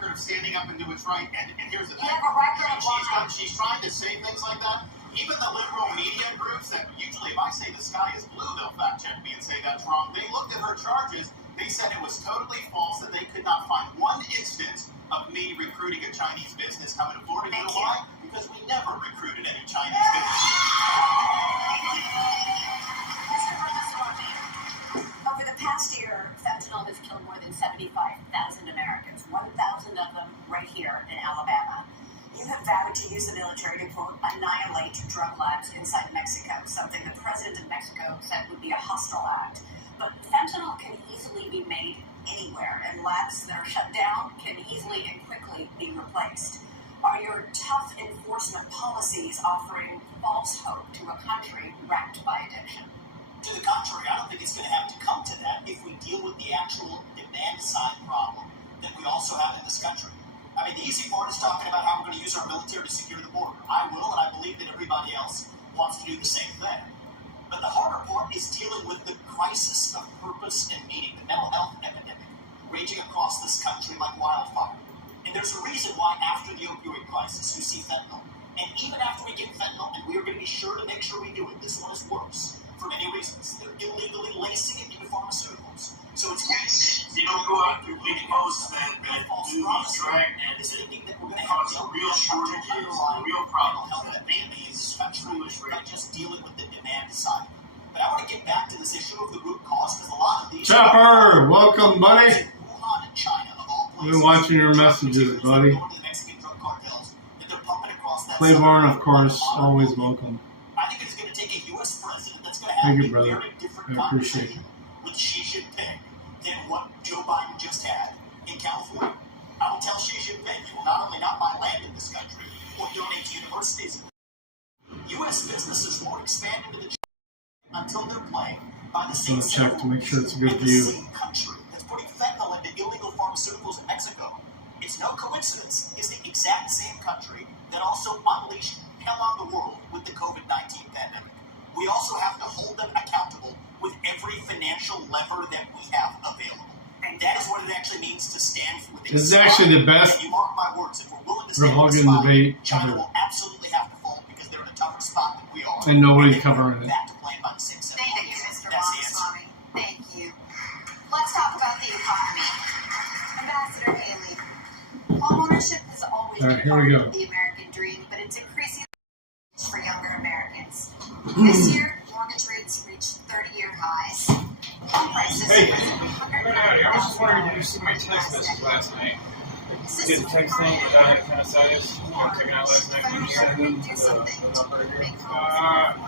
record of standing up and doing what's right. And here's the thing. You have a record of lying. She's trying to say things like that. Even the liberal media groups that usually, if I say the sky is blue, they'll fact check me and say that's wrong. They looked at her charges. They said it was totally false, that they could not find one instance of me recruiting a Chinese business coming to Florida. You know why? Because we never recruited any Chinese business. Mr. Berlusconi, over the past year, fentanyl has killed more than 75,000 Americans, 1,000 of them right here in Alabama. You have vowed to use the military to, quote, annihilate drug labs inside Mexico, something the president of Mexico said would be a hostile act. But fentanyl can easily be made anywhere, and labs that are shut down can easily and quickly be replaced. Are your tough enforcement policies offering false hope to a country wrecked by addiction? To the contrary, I don't think it's going to have to come to that if we deal with the actual demand side problem that we also have in this country. I mean, the easy part is talking about how we're going to use our military to secure the border. I will, and I believe that everybody else wants to do the same thing. But the harder part is dealing with the crisis of purpose and meaning, the mental health epidemic raging across this country like wildfire. And there's a reason why after the opioid crisis you see fentanyl. And even after we get fentanyl, and we are going to be sure to make sure we do it, this one is worse for many reasons. They're illegally lacing it into pharmaceuticals. So it's you don't go out to lead posts that do these dragnet that we're going to cause real shortages, real problems. That maybe is foolish. We're not just dealing with the demand side. But I want to get back to this issue of the root cause, because a lot of these... Chopper, welcome, buddy. Wuhan and China, of all places. We've been watching your messages, buddy. Claiborne, of course, always welcome. I think it's going to take a U.S. president that's going to have Thank you, a brother. very different I appreciate conversation with Xi Jinping than what Joe Biden just had in California. I will tell Xi Jinping he will not only not buy land in this country or donate to universities. U.S. businesses won't expand into the until they're playing by the same check to make sure it's a good in view. the same country that's putting fentanyl into illegal pharmaceuticals in Mexico. It's no coincidence it's the exact same country that also unleashed hell on the world with the COVID-19 pandemic. We also have to hold them accountable with every financial lever that we have available. And that is what it actually means to stand for the This is actually the best you mark my words, if we're willing to stand Republican for the debate China ever. will absolutely have to fold because they're in a tougher spot than we are. And nobody's they're covering it. back to playing by the same set of Thank you, rules. Mr. That's the answer. Ramaswamy. Thank you. Let's talk about the economy. Ambassador Haley, homeownership has always been Here part we of go. the American dream, but it's increasingly for younger Americans. This year, mortgage rates reached 30-year highs. Home prices Hey, have risen I was just wondering, did you see my text message last night? Did text thing that I had appendicitis? Got taken out last night from the number here.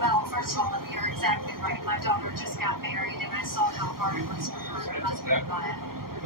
Well, first of all, you're exactly right. My daughter just got married, and I saw how hard it was for her husband, but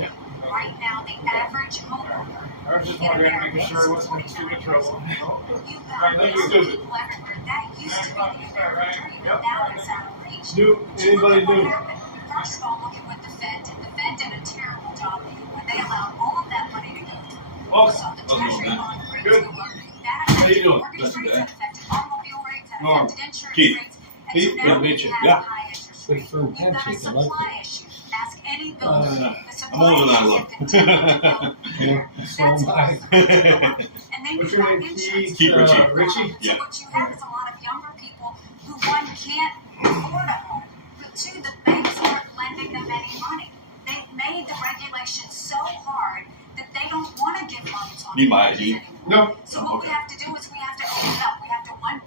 Yeah. right now, the average homeowner I was just wondering, making sure I wasn't in too much trouble. you've I got think those you do. people everywhere. That used to be the American dream, but now it's out of reach. New, anybody Look at what new? happened. First of all, look at what the Fed did. The Fed did a terrible job when they allowed all of that money to go through. Welcome. So the Treasury bond rates Good. go up. That How you affected doing? mortgage rates, that affected automobile rates, that Norm. affected insurance Keith. rates. And Keith, so good now to we meet you. have Yeah. a high interest Big rate. firm You've got a handshake. I like supply issue. Ask any builder. The I'm supply older than I issue look. continues to go Yeah, That's so am also I. going to go up. And then What's you've your got name? insurance. Keith Ritchie. Richie? So what you have is a lot of younger people who, one, can't afford a home, but two, the banks aren't lending them any money. They've made the regulations so hard that they don't want to give loans on Need my mortgages ID? anymore. No. So what we have to do is we have to open it up. We have to, one,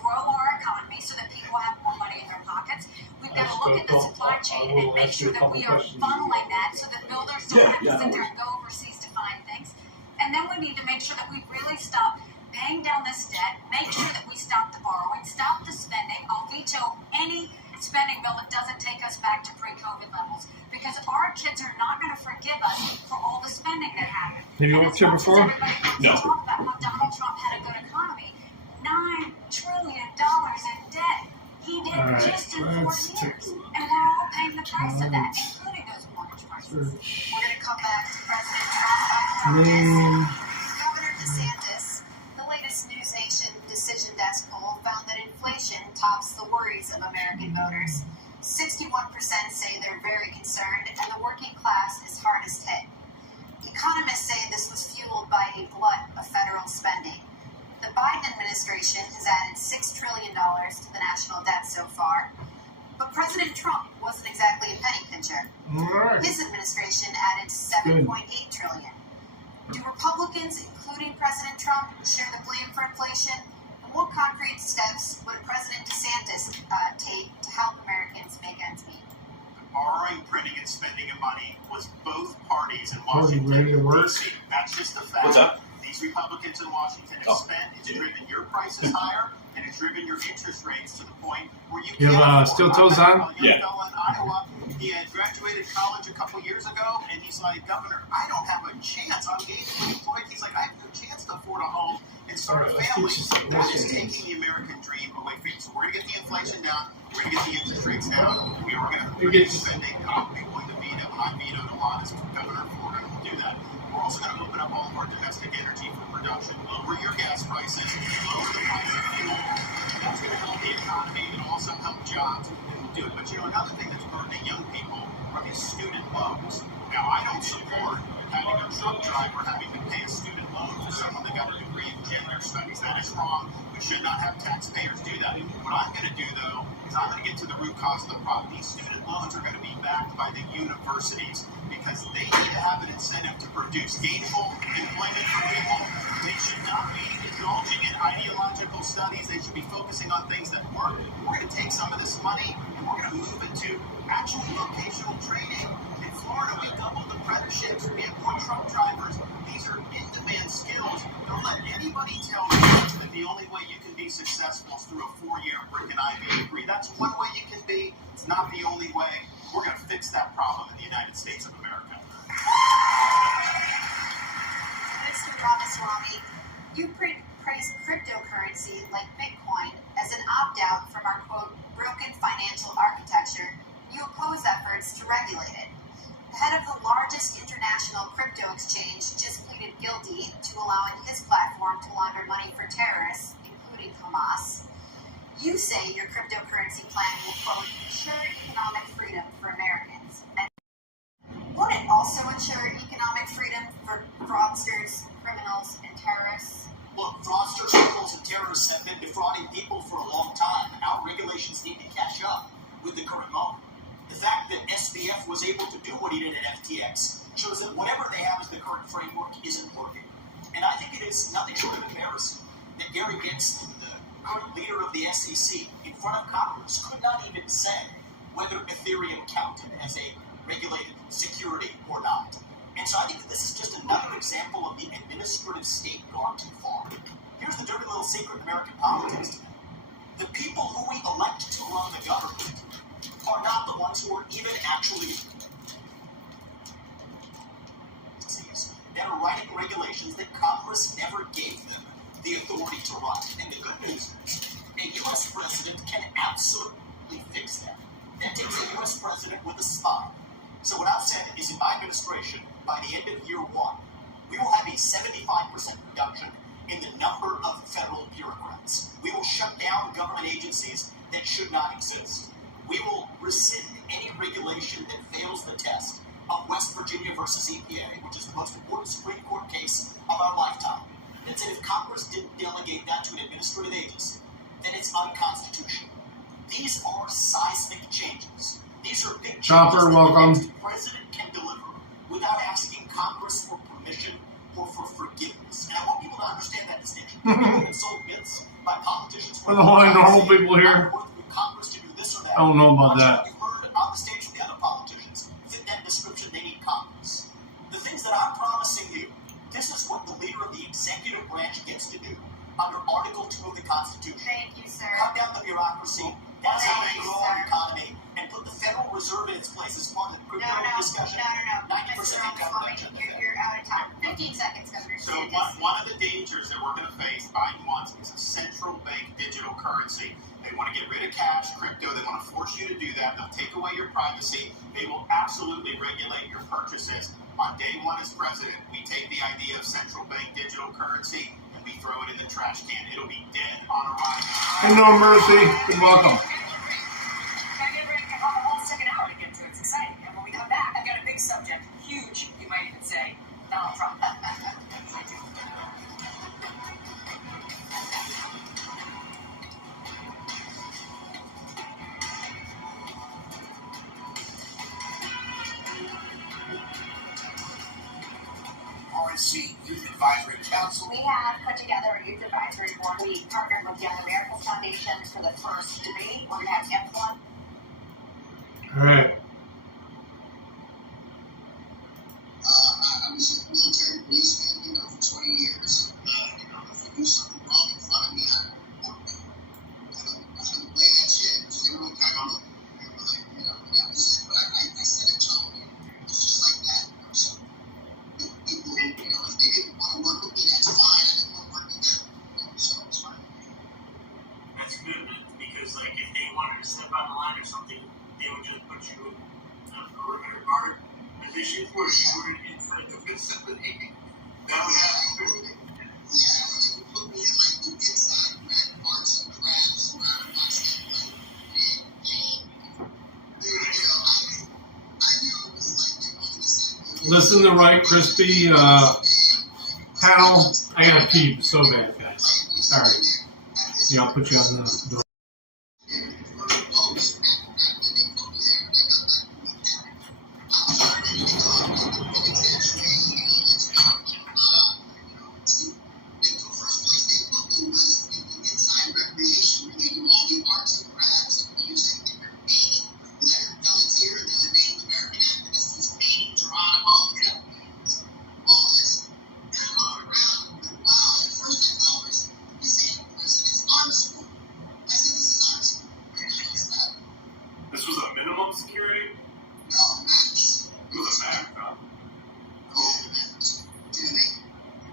grow our economy so that people have more money in their pockets. We've got to look at the supply chain and make sure that we are funneling that so that builders don't have to sit there and go overseas to find things. And then we need to make sure that we really stop paying down this debt, make sure that we stop the borrowing, stop the spending. I'll veto any spending bill that doesn't take us back to pre-COVID levels because our kids are not going to forgive us for all the spending that happened. Have you And worked as here much as before? everybody wants No. to talk about how Donald Trump had a good economy, $9 trillion in debt. He did All right, just in 4 let's years. take a look. And we're all paying the price of that, including those mortgage prices. We're going to come back to President Trump. Name. Governor DeSantis, the latest News Nation Decision Desk poll found that inflation tops the worries of American voters. 61% say they're very concerned, and the working class is hardest hit. good. $7.8 trillion. Do Republicans, including President Trump, share the blame for inflation? And what concrete steps would President DeSantis take to help Americans make ends meet? Borrowing, printing, and spending of money was both parties in Party Washington. ready to work. DC. That's just a fact. What's up? These Republicans in Washington have Oh. spent, it's driven your prices higher, and it's driven your interest rates to the point where you You have, can't steel afford- toes I met on? a young fella in Iowa. He had graduated college a couple years ago, and he's like, Governor, I don't have a chance. I'm gainfully employed. He's like, I have no chance to afford a home and start a Alright, let's family. get you some That is Russian taking the American dream away from you. So we're going to get the inflation down. We're going to get the interest rates down. We are going to You reduce get- spending. I'm going to veto. I vetoed a lot as governor of Florida. We'll do that. We're also going to open up all of our domestic energy for production, lower your gas prices, lower the price of fuel. That's going to help the economy. It'll also help jobs, and we'll do it. But another thing that's burdening young people are these student loans. Now, I don't support having a truck driver having to pay a student loan for someone that got a degree in gender studies. That is wrong. We should not have taxpayers do that. What I'm going to do, though, is I'm going to get to the root cause of the problem. These student loans are going to be backed by the universities because they need to have an incentive to produce gainful employment for people. They should not be indulging in ideological studies. They should be focusing on things that work. We're going to take some of this money and we're going to move it to actual vocational training. In Florida, we doubled apprenticeships. We have more truck drivers. These are in-demand skills. Don't let anybody tell you that the only way you can be successful is through a 4-year brick and Ivy degree. That's one way you can be. It's not the only way. We're going to fix that problem in the United States of America. Mr. Ramaswamy, you praise cryptocurrency like Bitcoin as an opt-out from our, quote, broken financial architecture. You oppose efforts to regulate it. The head of the largest international crypto exchange just pleaded guilty to allowing his platform to launder money for terrorists, including Hamas. You say your cryptocurrency plan will, quote, ensure economic freedom for Americans. And won't it also ensure economic freedom for fraudsters, criminals, and terrorists? Look, fraudsters, criminals, and terrorists have been defrauding people for a long time. Our regulations need to catch up with the current moment. The fact that SBF was able to do what he did at FTX shows that whatever they have as the current framework isn't working. And I think it is nothing short of embarrassing that Gary Gensler, the current leader of the SEC, in front of Congress, could not even say whether Ethereum counted as a regulated security or not. And so I think that this is just another example of the administrative state gone too far. Here's the dirty little secret in American politics. The people who we elect to run the government are not the ones who are even actually that are writing regulations that Congress never gave them the authority to run. And the good news is, a U.S. president can absolutely fix that. That takes a U.S. president with a spine. So what I've said is in my administration, by the end of year 1, we will have a 75% reduction in the number of federal bureaucrats. We will shut down government agencies that should not exist. We will rescind any regulation that fails the test of West Virginia versus EPA, which is the most important Supreme Court case of our lifetime. That said, if Congress didn't delegate that to an administrative agency, then it's unconstitutional. These are seismic changes. These are big changes Chopper, that welcome. the next president can deliver without asking Congress for permission or for forgiveness. And I want people to understand that distinction. People have been sold myths by politicians. For the whole normal people here. Congress to do this or that. I don't know about Much that. like you've heard on the stage from the other politicians. Fit that description, they need Congress. The things that I'm promising you, this is what the leader of the executive branch gets to do under Article 2 of the Constitution. Thank you, sir. Cut down the bureaucracy. That's how we Thank you, grow our sir. economy and put the Federal Reserve in its place as part of the crypto discussion. No. 90% Mr. income Ramaswamy, reduction. you're out of time. 15 seconds, Governor So DeSantis. one of the dangers that we're going to face, Biden wants, is a central bank digital currency. They want to get rid of cash, crypto. They want to force you to do that. They'll take away your privacy. They will absolutely regulate your purchases. On day 1 as president, we take the idea of central bank digital currency and we throw it in the trash can. It'll be dead on arrival. And no mercy. You're welcome. Have a whole second hour to get to it. It's exciting. And when we come back, I've got a big subject. Huge, you might even say. Donald Trump. UAC, Youth Advisory Council. We have put together a youth advisory board. We partnered with Young Americans Foundation for the first debate. We're going to have F1. All right. I was a military policeman, for 20 years. If I do something wrong in front of me, I couldn't play that shit. They were like, that was it. But I said it to them. It was just like that. So, people, if they didn't want to work with me, that's fine. I didn't want to work with them. So it's fine. That's good, man, because like if they wanted to step out of line or something, they would just put you in a perimeter guard position for you were inside the facility. That would happen. Yeah, they would put me in like the inside red arts and crafts where I watched that like I knew it was like they wanted to send me. Listen to Right Crispy panel. I gotta pee so bad, guys. Sorry. Yeah, I'll put you on the. This was a minimum security? No, Max. It was a Mac, huh?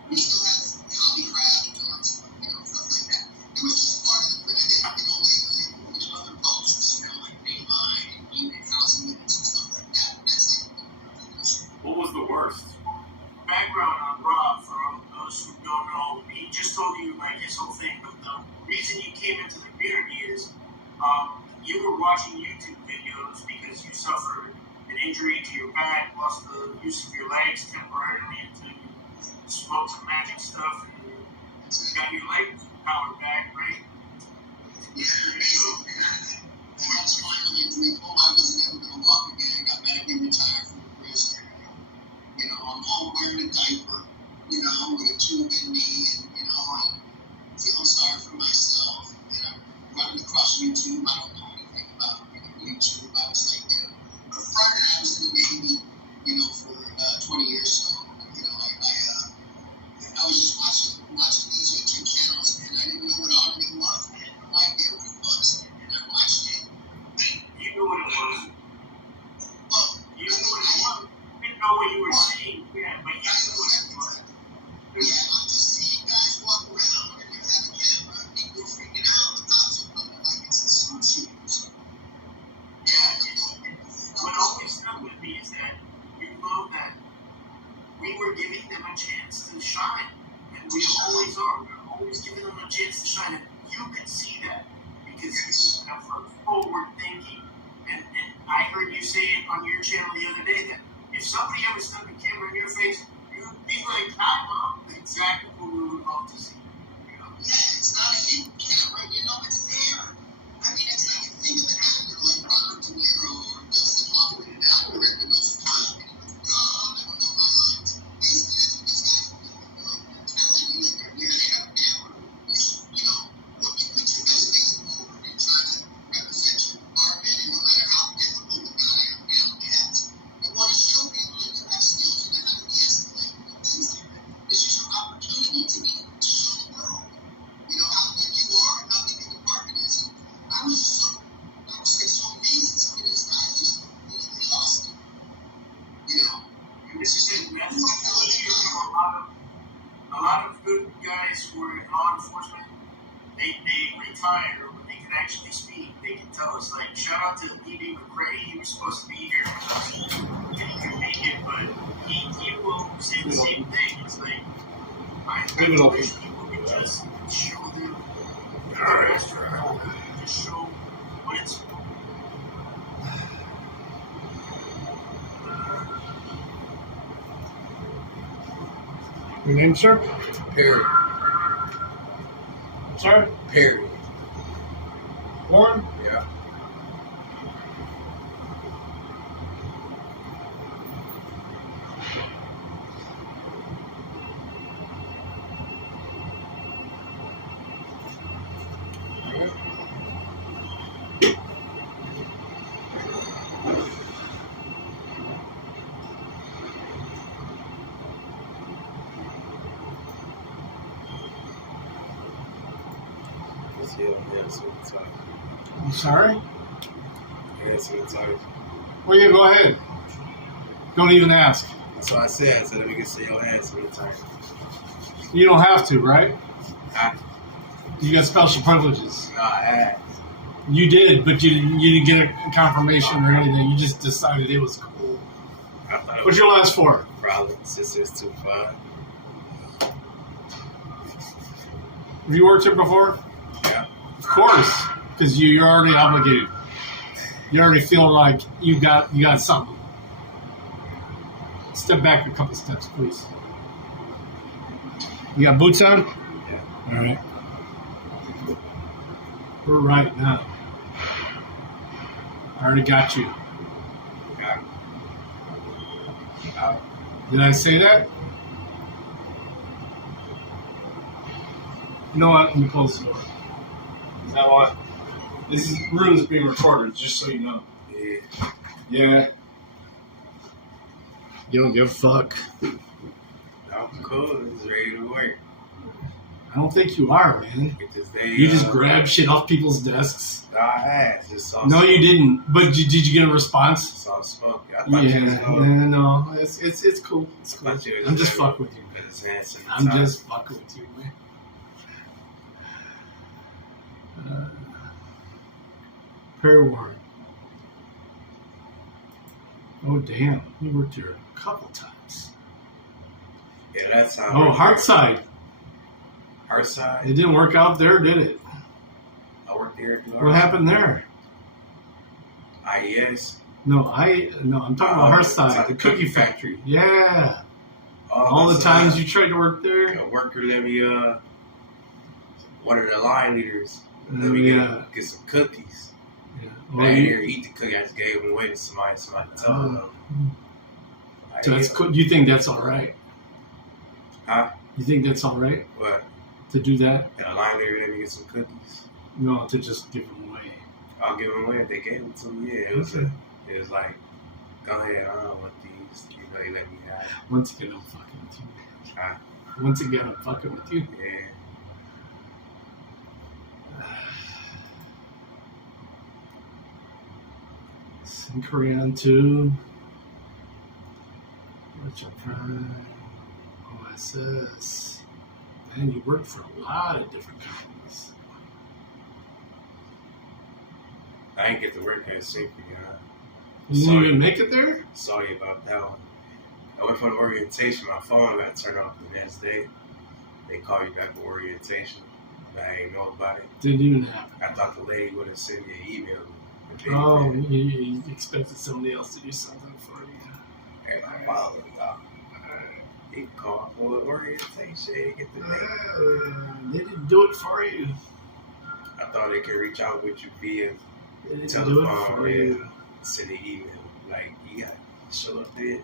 We still have hobby craft and stuff like that. It was just part of the they other posts, like Mainline and unit housing units and stuff like that. That's like What was the worst? Background on Rob, for those who don't know, he just told you like his whole thing, but the reason you came into the community is you were watching YouTube videos because you suffered an injury to your back, lost the use of your legs temporarily to smoke some magic stuff, and you got your legs powered back, right? yeah, basically. I had a spinal injury. I wasn't ever going to walk again. Got medically retired from the prison. I'm home wearing a diaper, with a tube in me, and and feeling sorry for myself. I'm running across YouTube. I don't know anything about YouTube. I was like, prior to that, I was in the Navy, for 20 years. So, I was just watching these YouTube channels, and I didn't know what auditing was. I had no idea what it was, and I watched it. You knew what it was. Well, You knew what it was. You didn't know what you were seeing, yeah, but you knew what it was. yeah, I'm just seeing guys walk around and they have a camera, and people are freaking out. The cops are coming like it's a suit shoot. What always stuck with me is that you love that we were giving them a chance to shine. And we always are. We're always giving them a chance to shine. And you can see that because you have forward thinking. And I heard you say it on your channel the other day that if somebody ever stuck a camera in your face, you would be like, I'm exactly what we would love to see. Yeah, it's not a hidden camera, it's there. I mean, it's like a thing of an actor like Robert De Niro or Dustin Hoffman, an actor that goes time and he goes, God, I don't know my lines. Basically, that's what these guys are doing. They're telling you that they're here, they have a camera. You should, look, you put your best face forward and try to represent your department, and no matter how difficult the guy or gal gets, you want to show people that you have skills and how to de-escalate and things like that. This is your opportunity to show the world, how good you are and how good your department is. And I was so amazed at some of these guys just completely lost it. It was just like, That's what I hear from a lot of good guys who are in law enforcement. They retire when they can actually speak. They can tell us, like, shout out to D.B. McCrae. He was supposed to be here with us, and he couldn't make it, but he will say the same thing. It's like, I wish people could just show them the rest of it. Just show what it's. Your name, sir? Perry. Sorry? Perry. Warren? Yeah. your hands with the title. I'm sorry? Hands with the title. Well, yeah, go ahead. Don't even ask. That's what I said. I said, let me get see your hands with the title. You don't have to, right? I, You got special privileges. no, I asked. You did, but you didn't get a confirmation or anything. You just decided it was cool. I thought it What's was your last four? probably 6625. Have you worked here before? Yeah. Of course, because you're already obligated. You already feel like you got something. Step back a couple steps, please. You got boots on? Yeah. All right. We're right now. I already got you. Got it. Out. Did I say that? You know what? Let me close the door. Is that why? This room is being recorded, just so you know. Yeah. Yeah. You don't give a fuck. I'm cool. It's ready to work. I don't think you are, man. Get this day, You just grab shit off people's desks. No, I asked. Just saw No, you didn't. But did you get a response? Saw smoke. I thought Yeah, you was going. no, it's cool. It's cool. I thought you was I'm just going fucking with you. with his hands in the I'm title. just fucking with you, man. Prayer warrant. Oh, damn. You worked here a couple times. Yeah, that's how. Oh, Heartside. Heartside. It didn't work out there, did it? I worked there at the What happened there? IES. No, I'm talking about Heartside, the cookie factory. Yeah. All the times you tried to work there. A worker let me, one of the line leaders, let Oh, me yeah. get some cookies. Yeah. I didn't hear eat the cookie. I just gave them away to somebody. Somebody told them. So that's cool. You think that's all right? Huh? You think that's all right What? to do that? And a line leader let me get some cookies. No, to just give them away. I'll give them away if they gave them to me. Yeah, it was like, go ahead, I don't want these. You know, they let me have it. Once again, I'm fucking with you. Huh? Once again, I'm fucking with you. Yeah. Synchron 2. Richard Prime. OSS. Man, you worked for a lot of different companies. I didn't get to work at Synchron. You didn't even make it there? Sorry about that one. I went for the orientation. My phone got turned off the next day. They called you back for orientation. I didn't know about it. Didn't even happen. I thought the lady would have sent me an email. Oh, you expected somebody else to do something for you. And my father thought he called for orientation. Get the name. They didn't do it for you. I thought they could reach out with you via They didn't telephone. do it for you. Send an email. Like, you got to show up this.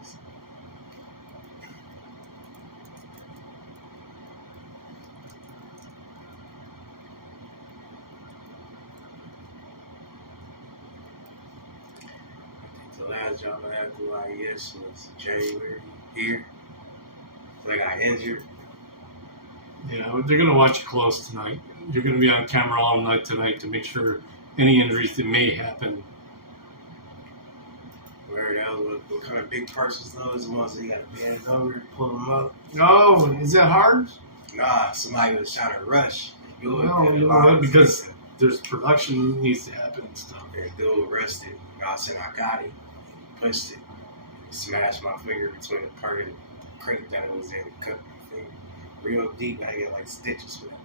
The last job I had through IES was January here. Like I injured. Yeah, they're going to watch you close tonight. You're going to be on camera all night tonight to make sure any injuries that may happen. Where that was what kind of big parts was those ones that you got to bend over, pull them up. Oh, is that hard? Nah, somebody was trying to rush. Do it. No, you know what? Because there's production that needs to happen and stuff. And dude arrested. I said, I got it. He pushed it. He smashed my finger between the part of the crate that it was in and cut my finger. Real deep. I get like stitches with it.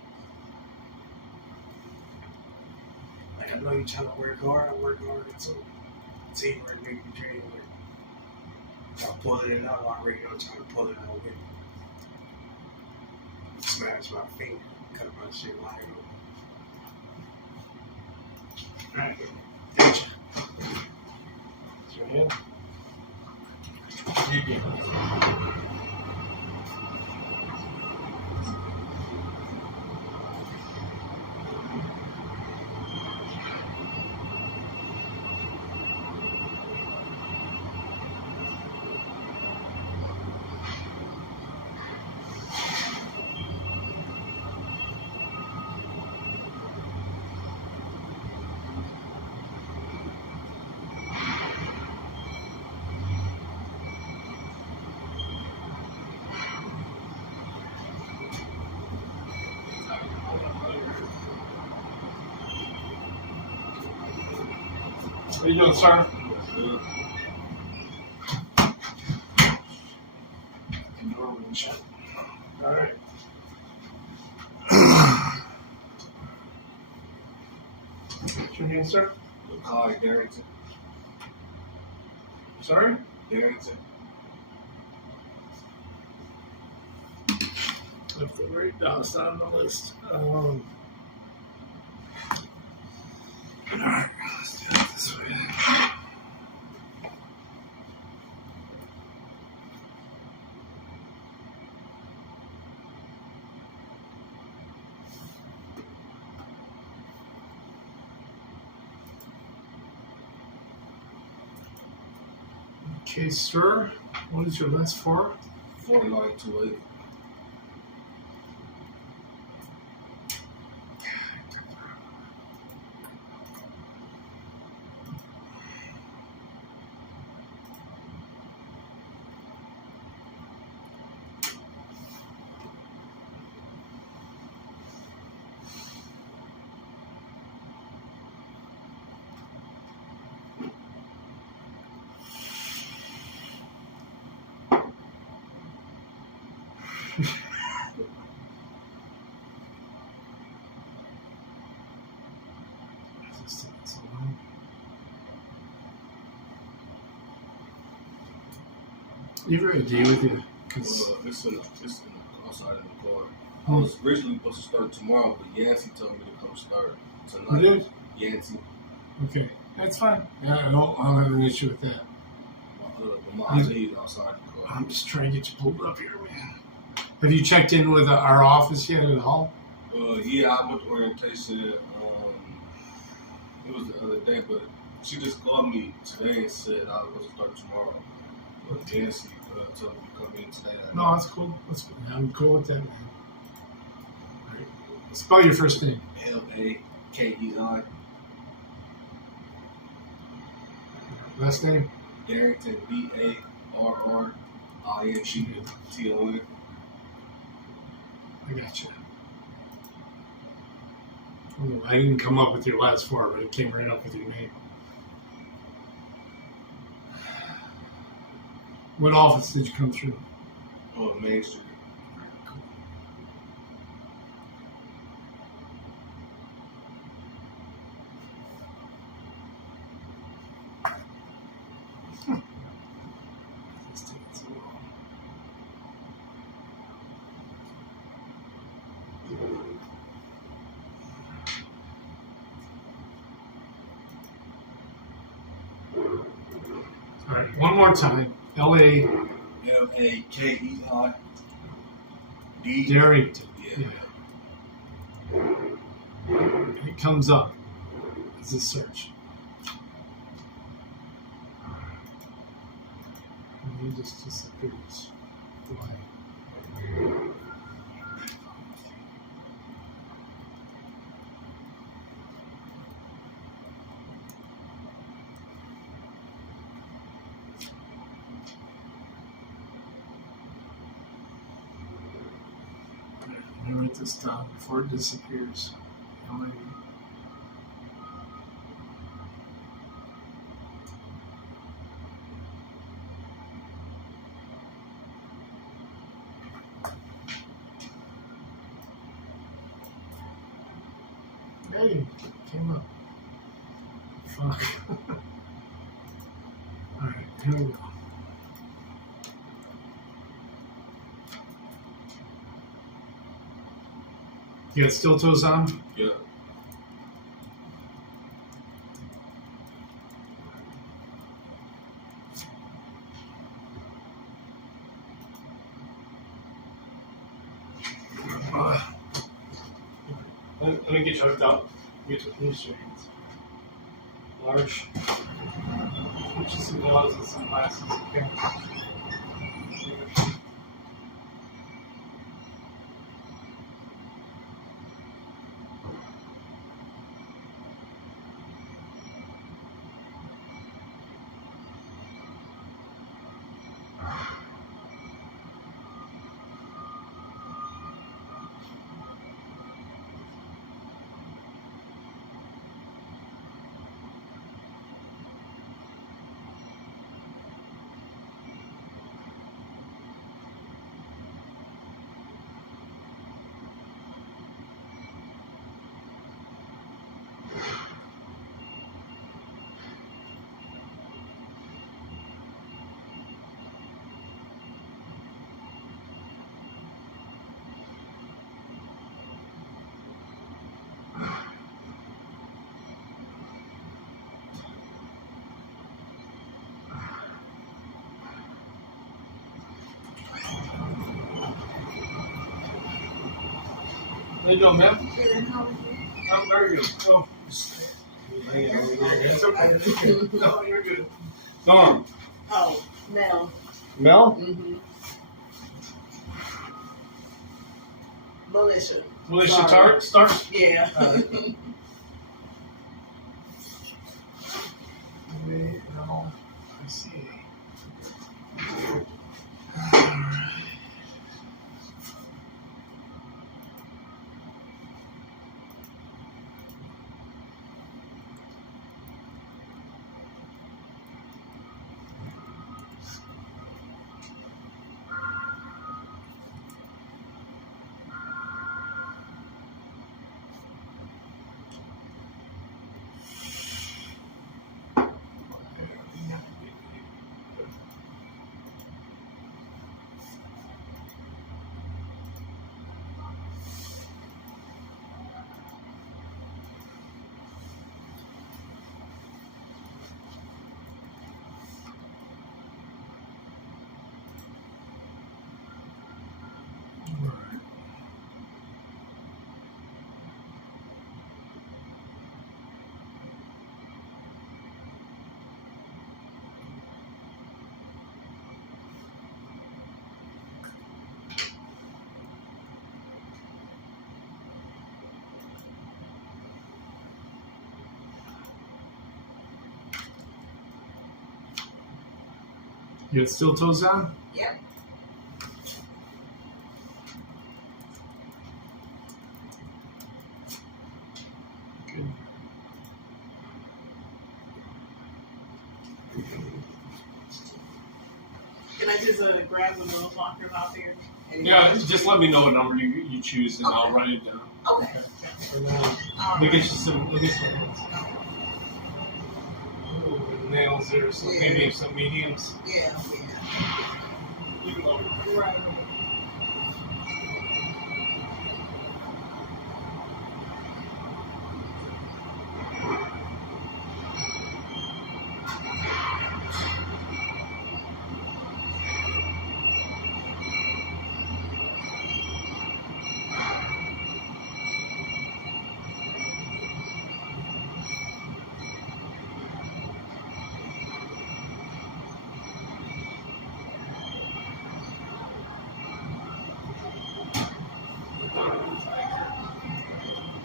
Like, I know you're trying to work hard. I work hard too. Teamwork make you dream work. I'm pulling it out already. I'm trying to pull it out with me. Smash my finger. Cut my shit wide open. Alright. Gotcha. Is your hand? Thank you. How you doing, sir? All right. What's your name, sir? Call Darrington. Sorry? Darrington. Left the right down. It's not on the list. All right. Let's do it this way. Okay, sir. What is your last four? 4928. You have an idea with you? It's outside in the car. I was originally supposed to start tomorrow, but Yancey told me to come start tonight. You did? Yancey. Okay, that's fine. Yeah, I don't have an issue with that. My ID outside the car. I'm just trying to get you pulled up here, man. Have you checked in with our office yet at all? Yeah, I went to orientation. It was the other day, but she just called me today and said I was supposed to start tomorrow. But Yancey told me to come in today. No, that's cool. That's cool. I'm cool with that, man. All right. Spell your first name. Lakei. Last name? Darrington, Barrington. I got you. Oh, I didn't come up with your last four, but it came right up with your name. What office did you come through? Oh, Main Street. It's taking so long. All right, one more time. L.A. Lakei. Darrington. Yeah. It comes up as a search. And it just disappears. Why? Let me write this down before it disappears. Hey, came up. Fuck. Alright, here we go. You got steel toes on? Yeah. Let me get you hooked up. Get your hands. Large. Get you some gloves and some glasses. Okay. you doing, man? Good, how are you? I'm very good. Oh, it's okay. No, you're good. Norm. Oh, Mel. Mel? Mm-hmm. Melissa. Melissa Starks? Yeah. No, I see. You got steel toes down? Yep. Good. Can I just grab the nose lockers out there? Yeah, just let me know what number you choose and I'll write it down. Okay. And then let me get you some. Ooh, the nails there, so Yeah. maybe some mediums. Yeah. You can lower it. Right.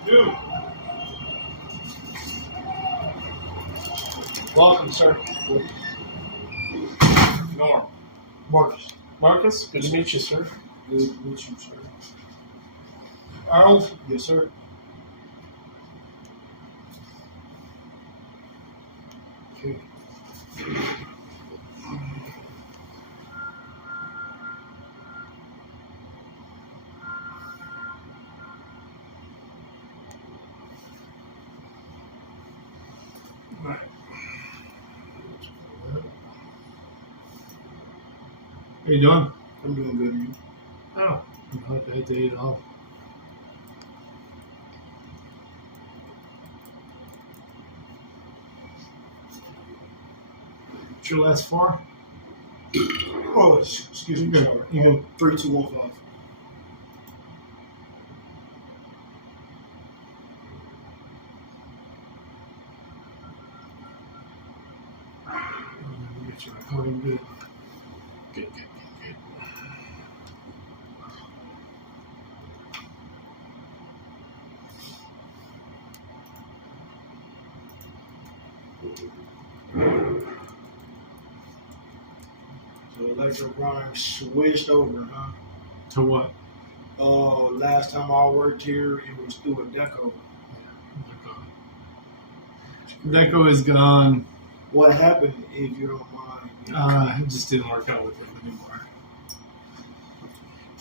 Dude. Welcome, sir. Norm. Marcus. Marcus, good to meet you, sir. Good to meet you, sir. Arnold. Yes, sir. Okay. Right. How you doing? I'm doing good. You? Oh, not a bad day at all. What's your last four? Oh, excuse me. Good. Sorry. 3215. Get your recording good. Good. So Electro Prime switched over, huh? To what? Last time I worked here, it was through a deco. Deco is gone. What happened, if you don't mind? It just didn't work out with him anymore.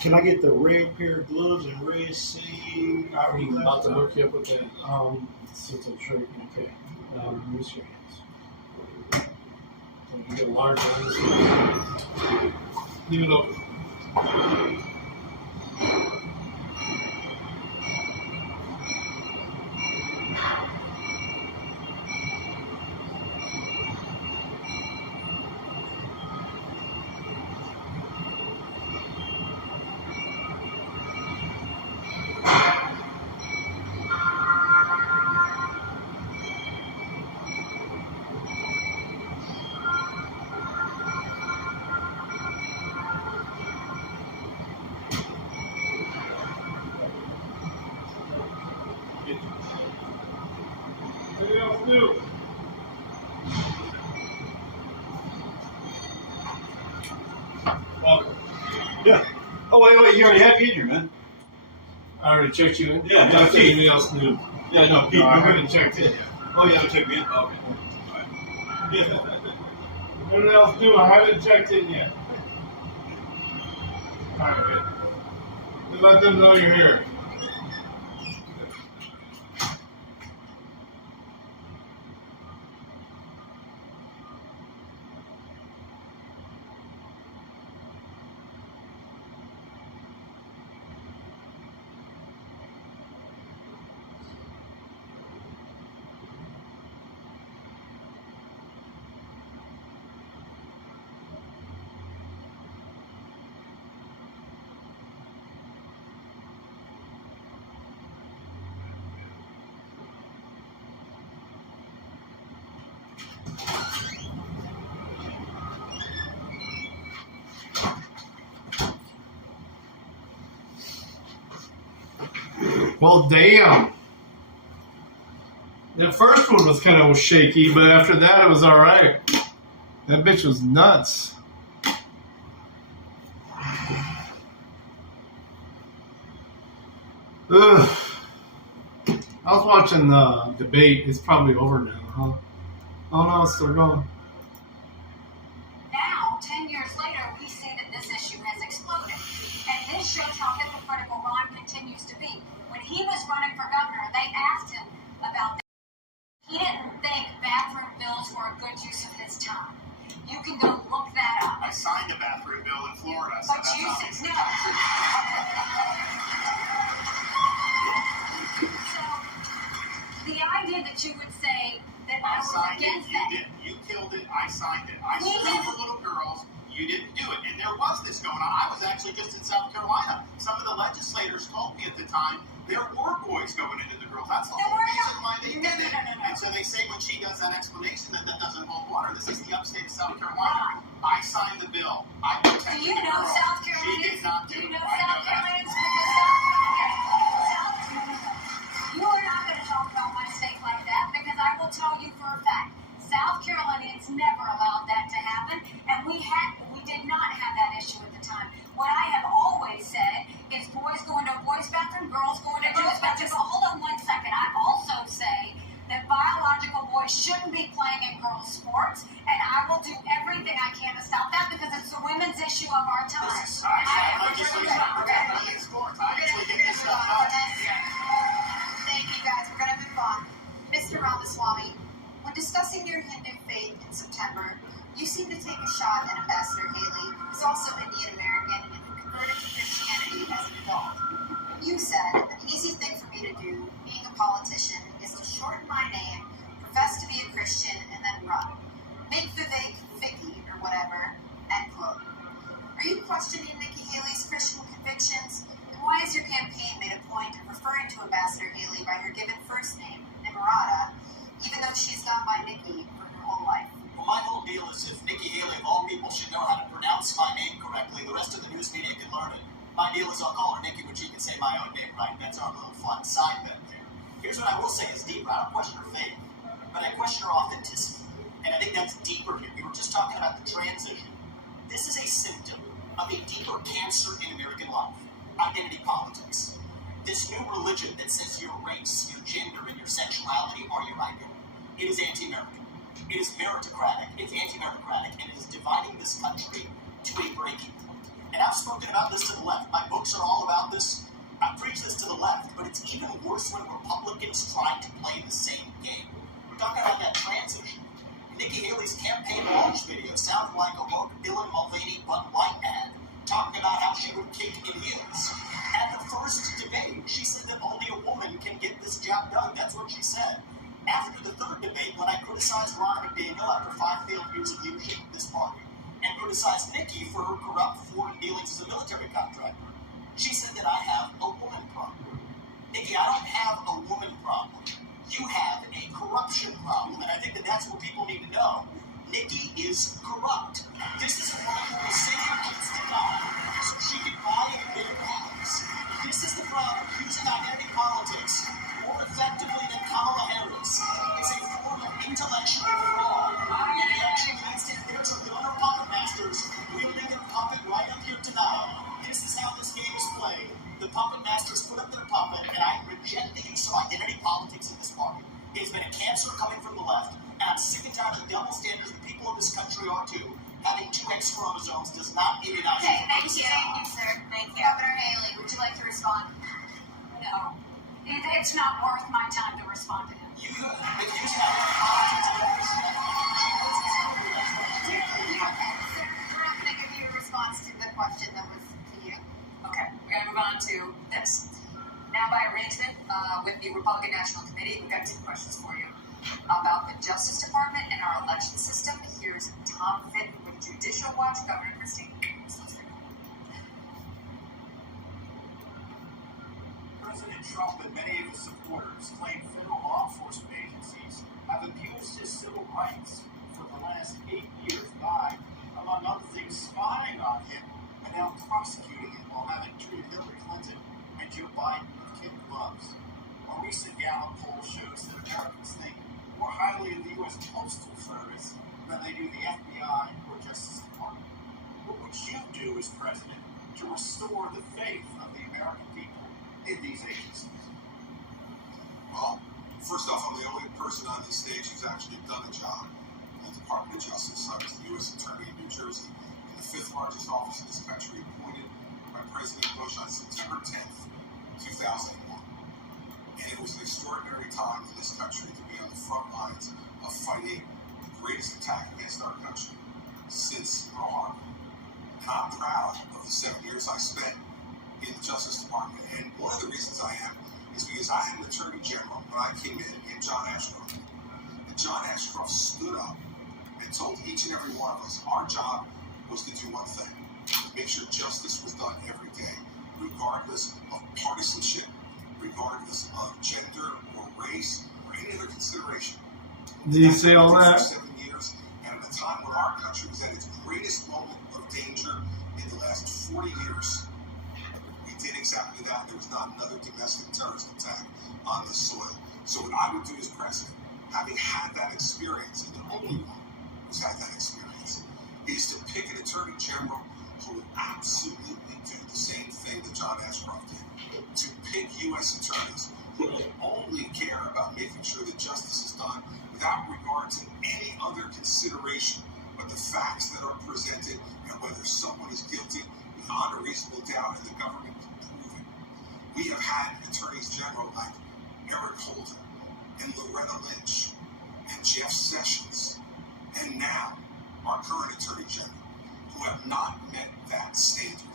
Can I get the red pair of gloves and red seam? I'm about to hook you up with that. It's a trick. Okay. Use your hands. So you get large ones. Leave it open. Oh, wait, you already have me in here, man. I already checked you in. Yeah, I thought anybody else knew. Yeah, no, Pete. No, I haven't checked in yet. Oh, you haven't checked me in? Oh, okay. All right. Yeah. Everyone else knew I haven't checked in yet. Alright, good. Just let them know you're here. Well, damn. The first one was kind of shaky, but after that it was alright. That bitch was nuts. Ugh. I was watching the debate. It's probably over now, huh? Oh no, it's still going. Now, 10 years later, we see that this issue has exploded. And this shows how hypocritical Ron continues to be. When he was running for governor, they asked him about that. He didn't think bathroom bills were a good use of his time. You can go look that up. I signed a bathroom bill in Florida, so But that's you obviously said not true. So, the idea that you would say that I I was signed it, against you that. didn't. You killed it, I signed it. I We stood didn't. for little girls, you didn't do it. And there was this going on. I was actually just in South Carolina. Some of the legislators told me at the time there were boys going into the girls. That's the There whole were reason not. why they No, did it. no, no, no. And so they say when she does that explanation that doesn't hold water. This is the upstate of South Carolina. I signed the bill. I Do protected you the know girls. South She Carolinians? did not Do do you it. know I South know that. Carolinians? Because you are not going to talk about my state like that because I will tell you for a fact, South Carolinians never allowed that to happen, and we did not have that issue at the time. What I have always said is boys go into a boys' bathroom, girls go into a girls' bathroom. But hold on one second. I also say that biological boys shouldn't be playing in girls' sports, and I will do everything I can to stop that because it's the women's issue of our time. This is legislation. Okay. Sports. I actually get this stuff done. Thank you guys. We're gonna move on. Mr. Ramaswamy, when discussing your Hindu faith in September, you seem to take a shot at Ambassador Haley, who's also Indian American and who converted to Christianity as an adult. You said, an easy thing for me to do, being a politician, is to shorten my name, profess to be a Christian, and then run. Make Vivek Vicky or whatever, end quote. Are you questioning Nikki Haley's Christian convictions? And why has your campaign made a point of referring to Ambassador Haley by her given first name, Nimarata, even though she's gone by Nikki for her whole life? Well, my whole deal is if Nikki Haley, of all people, should know how to pronounce my name correctly, the rest of the news media can learn it. My deal is I'll call her Nikki when she can say my own name right. That's our little fun side bet there. Here's what I will say is deeper. I don't question her faith, but I question her authenticity. And I think that's deeper here. We were just talking about the transition. This is a symptom of a deeper cancer in American life. Identity politics. This new religion that says your race, your gender, and your sexuality are your identity. It is anti-American. It is meritocratic. It's anti-meritocratic, and it is dividing this country to a breaking point. And I've spoken about this to the left. My books are all about this. I preach this to the left, but it's even worse when Republicans try to play the same game. We're talking about that transition. Nikki Haley's campaign launch video sounded like a woke Dylan Mulvaney but white ad talking about how she would kick in heels. At the first debate, she said that only a woman can get this job done. That's what she said. After the third debate, when I criticized Ron McDaniel after 5 failed years of leadership of this party, and criticized Nikki for her corrupt foreign dealings as a military contractor, puppet masters put up their puppet, and I reject the use of identity politics in this party. It's been a cancer coming from the left, and I'm sick and tired of the double standards the people of this country are too. Having 2 X chromosomes does not immunize you. Okay, thank you. Thank you, sir. Thank you. Governor Haley, would you like to respond? No. It's not worth my time to respond to him. You make use of politics. Sir, we're not going to give you a response to the question that was to you. Okay, we're going to move on to this. Now, by arrangement with the Republican National Committee, we've got 2 questions for you about the Justice Department and our election system. Here's Tom Fitton with Judicial Watch. Governor Christie. President Trump and many of his supporters claim federal law enforcement agencies have abused his civil rights for the last 8 years by, among other things, spying on him and now prosecuting him while having treated Hillary Clinton and Joe Biden with kid gloves. A recent Gallup poll shows that Americans think more highly of the U.S. Postal Service than they do the FBI or Justice Department. What would you do as president to restore the faith of the American people in these agencies? Well, first off, I'm the only person on this stage who's actually done a job in the Department of Justice. I was the U.S. Attorney in New Jersey, in the 5th largest office in this country, appointed by President Bush on September 10th, 2001. And it was an extraordinary time in this country to be on the front lines of fighting the greatest attack against our country since Pearl Harbor. And I'm proud of the 7 years I spent in the Justice Department. And one of the reasons I am is because I had an Attorney General when I came in named John Ashcroft. And John Ashcroft stood up and told each and every one of us our job was to do one thing: make sure justice was done every day, regardless of partisanship, regardless of gender or race or any other consideration. Did you say all that? For 7 years, and at a time when our country was at its greatest moment of danger in the last 40 years, we did exactly that. There was not another domestic terrorist attack on the soil. So what I would do as president, having had that experience, and the only one who's had that experience, is to pick an attorney general who would absolutely do the same thing that John Ashcroft did. To pick U.S. attorneys who will only care about making sure that justice is done without regard to any other consideration but the facts that are presented and whether someone is guilty beyond a reasonable doubt and the government can prove it. We have had attorneys general like Eric Holder and Loretta Lynch and Jeff Sessions and now our current attorney general who have not met that standard.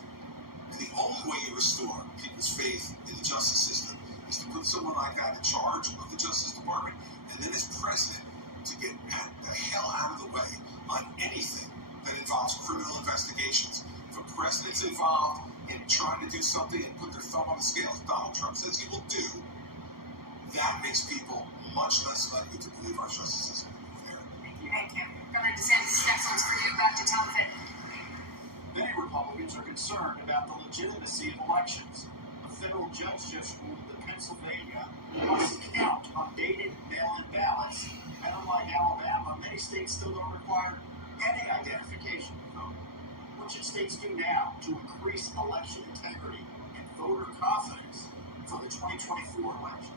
And the only way you restore people's faith in the justice system is to put someone like that in charge of the Justice Department, and then as president to get the hell out of the way on anything that involves criminal investigations. If a president's involved in trying to do something and put their thumb on the scale, as Donald Trump says he will do, that makes people much less likely to believe our justice system will be fair. Thank you. Governor DeSantis, next one's for you. Back to Tom Fitton. Many Republicans are concerned about the legitimacy of elections. A federal judge just ruled that Pennsylvania must count updated mail-in ballots, and unlike Alabama, many states still don't require any identification to vote. What should states do now to increase election integrity and voter confidence for the 2024 election?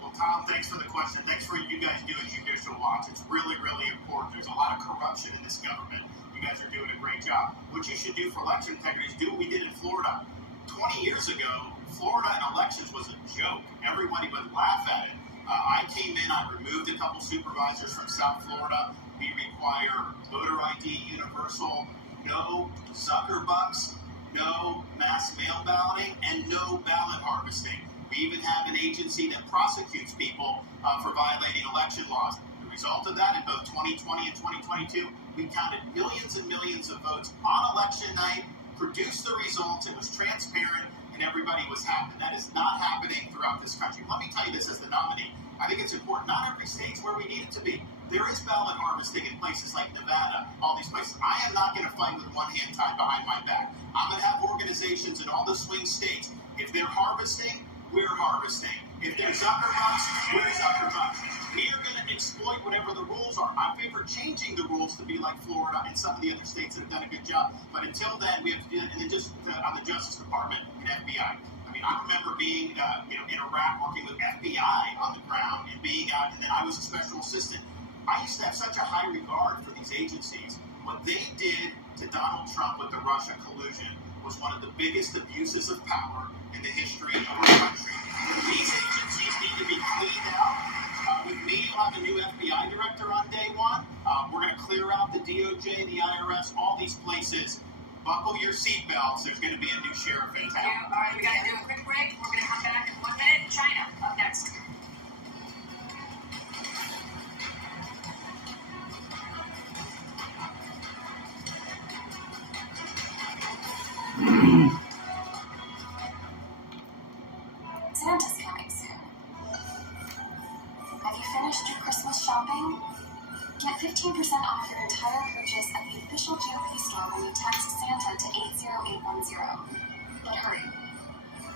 Well, Tom, thanks for the question. Thanks for you guys doing Judicial Watch. It's really, really important. There's a lot of corruption in this government. You guys are doing a great job. What you should do for election integrity is do what we did in Florida. 20 years ago, Florida and elections was a joke. Everybody would laugh at it. I came in, I removed a couple supervisors from South Florida. We require voter ID universal, no sucker bucks, no mass mail balloting, and no ballot harvesting. We even have an agency that prosecutes people for violating election laws. The result of that, in both 2020 and 2022, we counted millions and millions of votes on election night, produced the results, it was transparent, and everybody was happy. That is not happening throughout this country. Let me tell you this as the nominee. I think it's important. Not every state's where we need it to be. There is ballot harvesting in places like Nevada, all these places. I am not going to fight with one hand tied behind my back. I'm going to have organizations in all the swing states. If they're harvesting, we're harvesting. If they're Zuckerbucks, we're Zuckerbucks. We are going to exploit whatever the rules are. I'm in favor of changing the rules to be like Florida and some of the other states that have done a good job. But until then, we have to do that. And then just on the Justice Department and FBI. I mean, being, in Iraq working with FBI on the ground and being out, and then I was a special assistant. I used to have such a high regard for these agencies. What they did to Donald Trump with the Russia collusion was one of the biggest abuses of power in the history of our country. These agencies need to be cleaned out. With me, you'll have a new FBI director on day one. We're going to clear out the DOJ, the IRS, all these places. Buckle your seatbelts. There's going to be a new sheriff in town. Yeah, all right, we got to do a quick break. We're going to come back in 1 minute. China up next. Santa's coming soon. Have you finished your Christmas shopping? Get 15% off your entire purchase at the official GOP store when you text Santa to 80810. But hurry.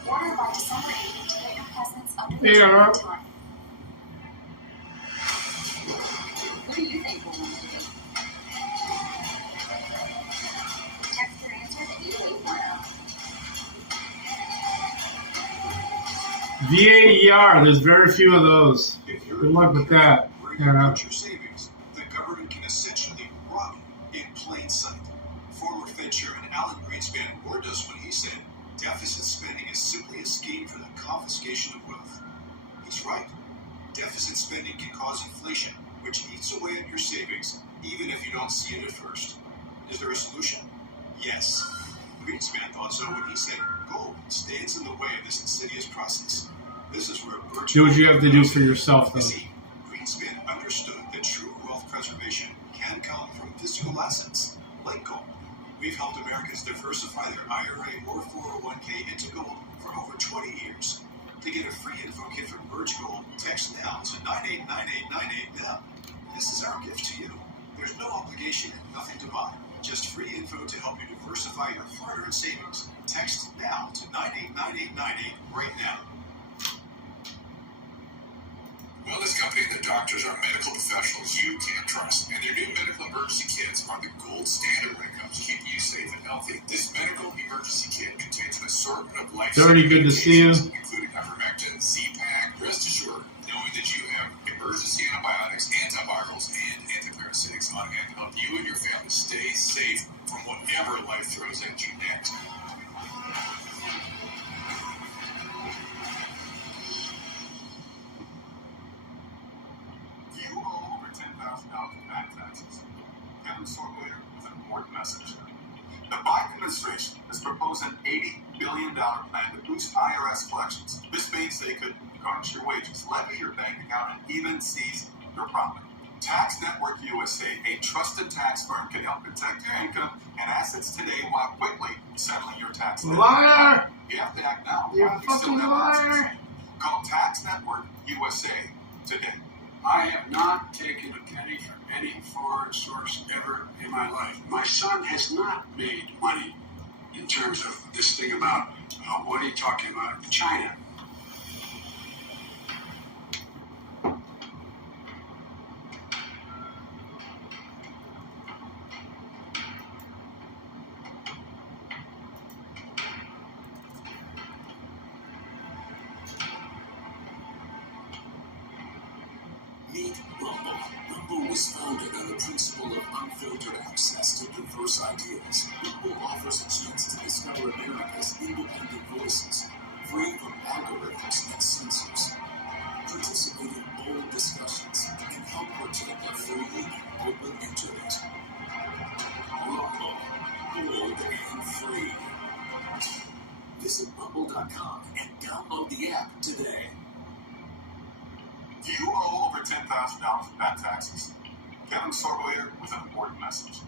Order by December 8th to get your presents under the tree on time. What do you think we'll want to do? Text your answer to 80810. VAER, there's very few of those. Good luck with that. Your savings, the government can essentially rob you in plain sight. Former Fed Chairman Alan Greenspan warned us when he said deficit spending is simply a scheme for the confiscation of wealth. He's right. Deficit spending can cause inflation, which eats away at your savings, even if you don't see it at first. Is there a solution? Yes. Greenspan thought so when he said gold stands in the way of this insidious process. This is where Do what you have to do for yourself, though. See, Greenspan understood that true wealth preservation can come from physical assets, like gold. We've helped Americans diversify their IRA or 401k into gold for over 20 years. To get a free info kit from Birch Gold, text now to 989898 now. This is our gift to you. There's no obligation and nothing to buy. Just free info to help you diversify your hard-earned savings. Text now to 989898 right now. Wellness Company and the doctors are medical professionals you can trust, and their new medical emergency kits are the gold standard when it comes to keeping you safe and healthy. This medical emergency kit contains an assortment of It's already good to see you. including ivermectin, Z-Pack. Rest assured, knowing that you have emergency antibiotics, antivirals, and antiparasitics on hand to help you and your family stay safe from whatever life throws at you next. You owe over $10,000 in back taxes. Kevin Sorboyer with an important message. The Biden administration has proposed an $80 billion plan to boost IRS collections. This means they could garnish your wages, levy your bank account, and even seize your property. Tax Network USA, a trusted tax firm, can help protect your income and assets today while quickly settling your tax debt. Liar! You have to act now. You're while a you still fucking have liar. options. Call Tax Network USA today. I have not taken a penny from any foreign source ever in my life. My son has not made money in terms of this thing about, what are you talking about, China. Meet Rumble. Rumble was founded on the principle of unfiltered access to diverse ideas. Rumble offers a chance to discover America's independent voices, free from algorithms and censors. Participate in bold discussions and help protect a free and open internet. Rumble. Bold and free. Visit rumble.com and download the app today. Do you owe over $10,000 in back taxes? Kevin Sorboyer with an important message.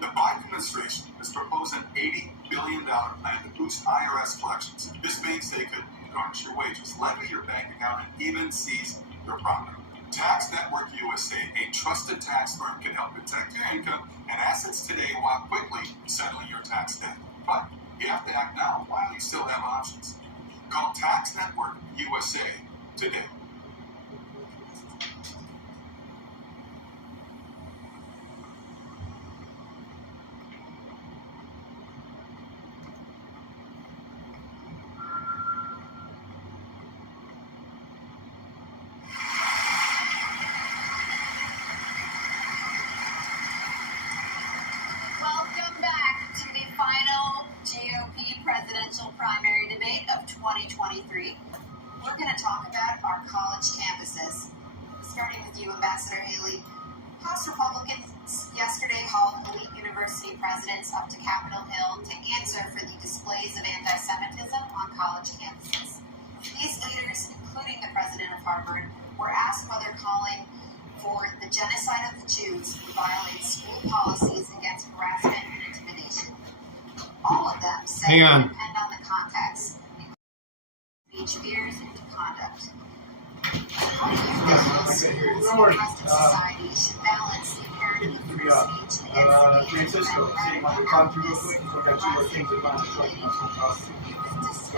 The Biden administration has proposed an $80 billion plan to boost IRS collections. This means they could garnish your wages, levy your bank account, and even seize your property. Tax Network USA, a trusted tax firm, can help protect your income and assets today while quickly settling your tax debt. But you have to act now while you still have options. Call Tax Network USA today. 2023, we're going to talk about our college campuses. Starting with you, Ambassador Haley. House Republicans yesterday hauled elite university presidents up to Capitol Hill to answer for the displays of anti-Semitism on college campuses. These leaders, including the president of Harvard, were asked whether calling for the genocide of the Jews would violate school policies against harassment and intimidation. All of them said it would depend on the context. Speech veers into conduct. How do you feel the rest of society should balance the imperative of free speech against Francisco, sitting on the couch real quick. We got two more things that I'm talking about.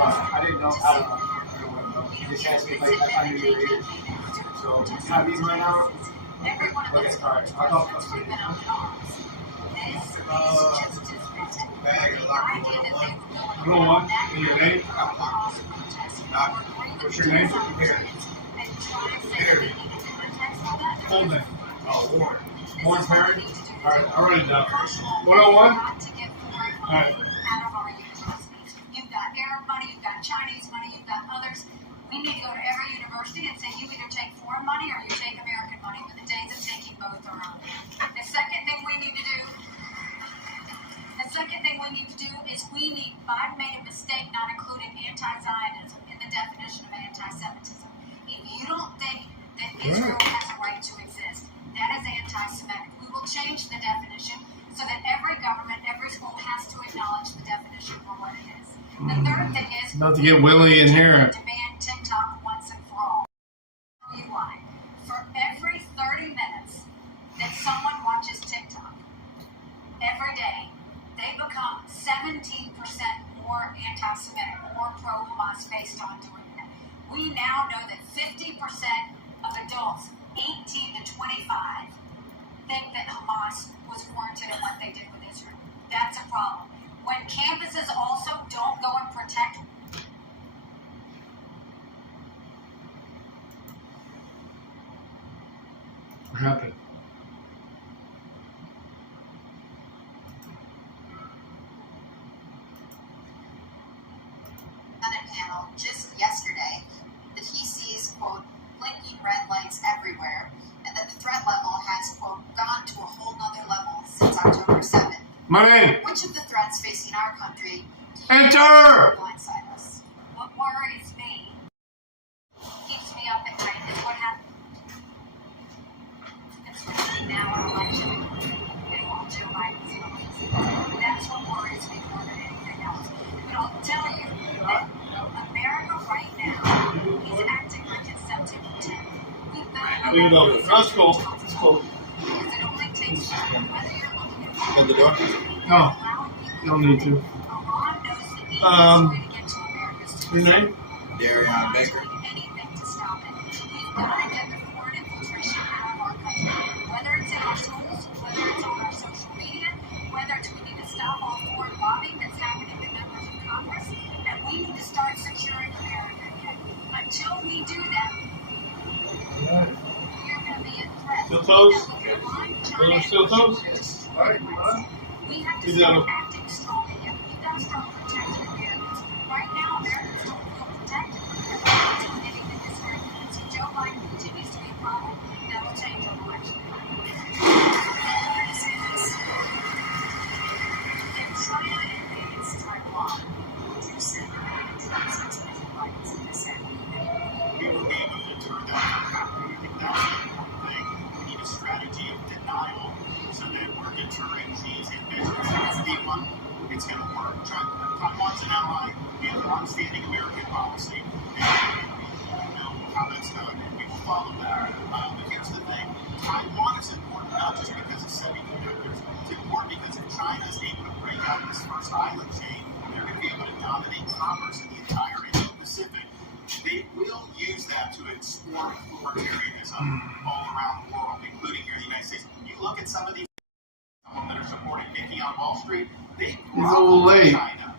I didn't know. I don't know. He just asked me like I knew you were here. So you have these right now? Okay, alright. I'll talk to you. Bag and lock room 101. And your name? What's your name? Harry. Full name. Oh, Warren. Warren Perry? Alright, I'll write it down. 101? Alright. You've got Arab money, you've got Chinese money, you've got others. We need to go to every university and say you either take foreign money or you take American money, but the days of taking both are over. The second thing we need to do is Biden made a mistake not including anti-Zionism in the definition of anti-Semitism. If you don't think that Israel has a right to exist, that is anti-Semitic. We will change the definition so that every government, every school has to acknowledge the definition for what it is. The third thing is Not to get Willie in here. to ban TikTok once and for all. I'll tell you why. For every 30 minutes that someone watches TikTok, every day, they become 17% more anti-Semitic, more pro-Hamas based on doing that. We now know that 50% of adults 18 to 25 think that Hamas was warranted in what they did with Israel. That's a problem. When campuses also don't go and protect. What happened? Panel just yesterday that he sees, quote, blinking red lights everywhere, and that the threat level has, quote, gone to a whole nother level since October 7th. Money! Which of the threats facing our country Enter! blindside us? What worries me, keeps me up at night, is what happened. It's between now and election and all Joe Biden's votes. That's what worries me more than anything else. But I'll tell you that America right now is acting like it's Celtic pretend. We've been Leave it over. That's cool. That's cool. because it only takes one, whether you're looking at Open the door. No, you don't need to. Iran knows the easiest way to get to America is to Your name? Darion Baker. anything to stop it. We've got to get the foreign infiltration out of our country. Whether it's in our schools, whether it's on our social media, whether it's we need to stop all foreign lobbying that's happening to members of Congress, and we need to start securing America again. Until we do that, we're going to be a threat. Still toes? Those are still toes? Alright, alright. We have to You got start acting strong again. We've got to start protecting Americans. Right now, Americans don't feel protected. They're not doing anything to serve them. And so Joe Biden continues to be a problem. That will change on election day. And China invades Taiwan. Would you say that Trump's expected Biden's in the Senate? We will be able to deter that. I think that's the important thing. We need a strategy of denial so that we're deterring Xi's ambitions. It's going to work. Taiwan's an ally. We have long-standing American policy. And we know how that's done, and we will follow that. But here's the thing. Taiwan is important not just because of semiconductors. It's important because if China is able to break out this first island chain, they're going to be able to dominate commerce in the entire Indo-Pacific. They will use that to explore authoritarianism all around the world, including here in the United States. You look at some of these that are supporting Nikki on Wall Street, they grovel in China.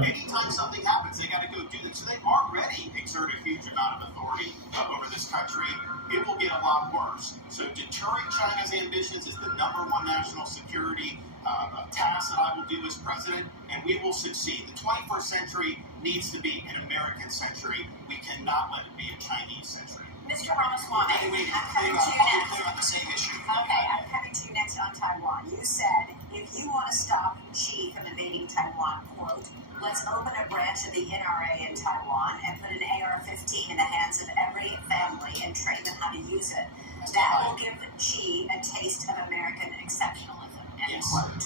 Anytime something happens, they got to go do this. So they've already exerted a huge amount of authority over this country. It will get a lot worse. So deterring China's ambitions is the #1 national security task that I will do as president, and we will succeed. The 21st century needs to be an American century. We cannot let it be a Chinese century. Mr. Ramaswamy, Wait, I'm coming to you we're next. clear on the same issue. Okay, I'm coming to you next on Taiwan. You said if you want to stop Xi from invading Taiwan, quote, let's open a branch of the NRA in Taiwan and put an AR-15 in the hands of every family and train them how to use it. That will give Xi a taste of American exceptionalism, end quote.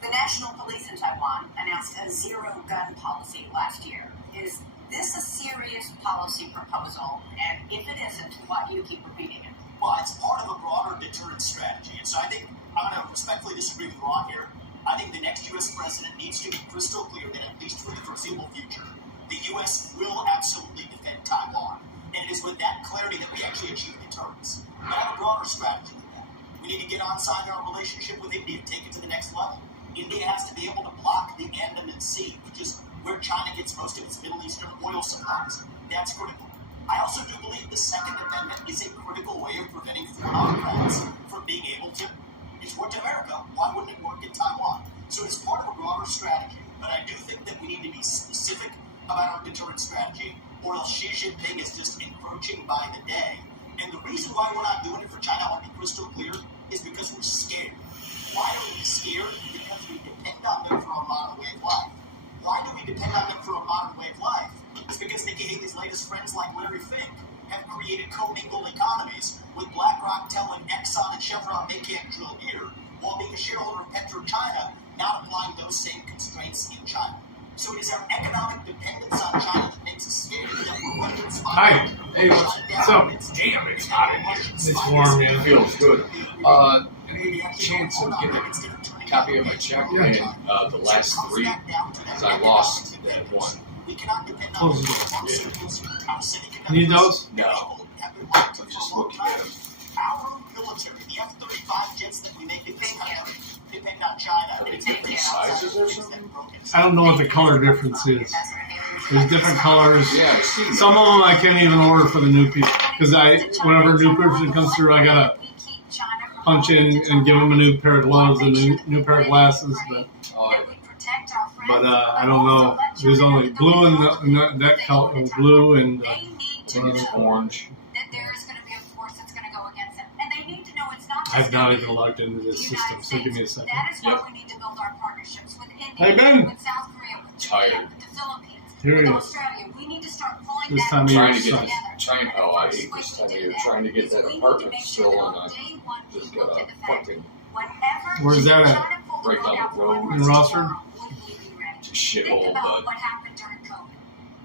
The National Police in Taiwan announced a zero-gun policy last year. Is this a serious policy proposal? And if it isn't, why do you keep repeating it? Well, it's part of a broader deterrence strategy. And so I think I'm going to respectfully disagree with Ron here. I think the next U.S. president needs to be crystal clear that at least for the foreseeable future, the U.S. will absolutely defend Taiwan. And it is with that clarity that we actually achieve deterrence. I have a broader strategy than that. We need to get on side in our relationship with India, take it to the next level. India has to be able to block the Andaman Sea, which is where China gets most of its Middle Eastern oil supplies. That's critical. I also do believe the Second Amendment is a critical way of preventing foreign autocrats from being able to. It's worked in America. Why wouldn't it work in Taiwan? So it's part of a broader strategy. But I do think that we need to be specific about our deterrence strategy, or else Xi Jinping is just encroaching by the day. And the reason why we're not doing it for China, I want to be crystal clear, is because we're scared. Why are we scared? Because we depend on them for a modern way of life. Why do we depend on them for a modern way of life? It's because Nikki Haley's latest friends like Larry Fink have created commingled economies, with BlackRock telling Exxon and Chevron they can't drill here, while being a shareholder of PetroChina, not applying those same constraints in China. So it is our economic dependence on China that makes us scared that we're running Hi. Hey, what's up? Damn, it's hot in here. It's warm, man. It feels good. Any chance of getting a copy of my check and the last three? Because I lost that one. Close the door. Need those? No. I'm just looking at them. Our military, the F-35 jets that we make in this country, depend on China. Are they different sizes or something? I don't know what the color difference is. There's different colors. Yeah, I've seen Some of them I can't even order for the new people. Because whenever a new person comes through, I gotta punch in and give them a new pair of gloves and a new pair of glasses. But I don't know. There's only blue and that color, blue and orange. I've not even logged into this system, so give me a second. That is why we need to build our partnerships with India, Hey, Ben. with South Korea, with Tired. Japan, with the Philippines, Here with he is. Australia. We need to start pulling This that time of year Trying to sucks. get China. Oh, I hate this time of year. Trying to get that apartment still, and I just got a fucking Where's that at? right down the road. In Rossford? It's a shithole, but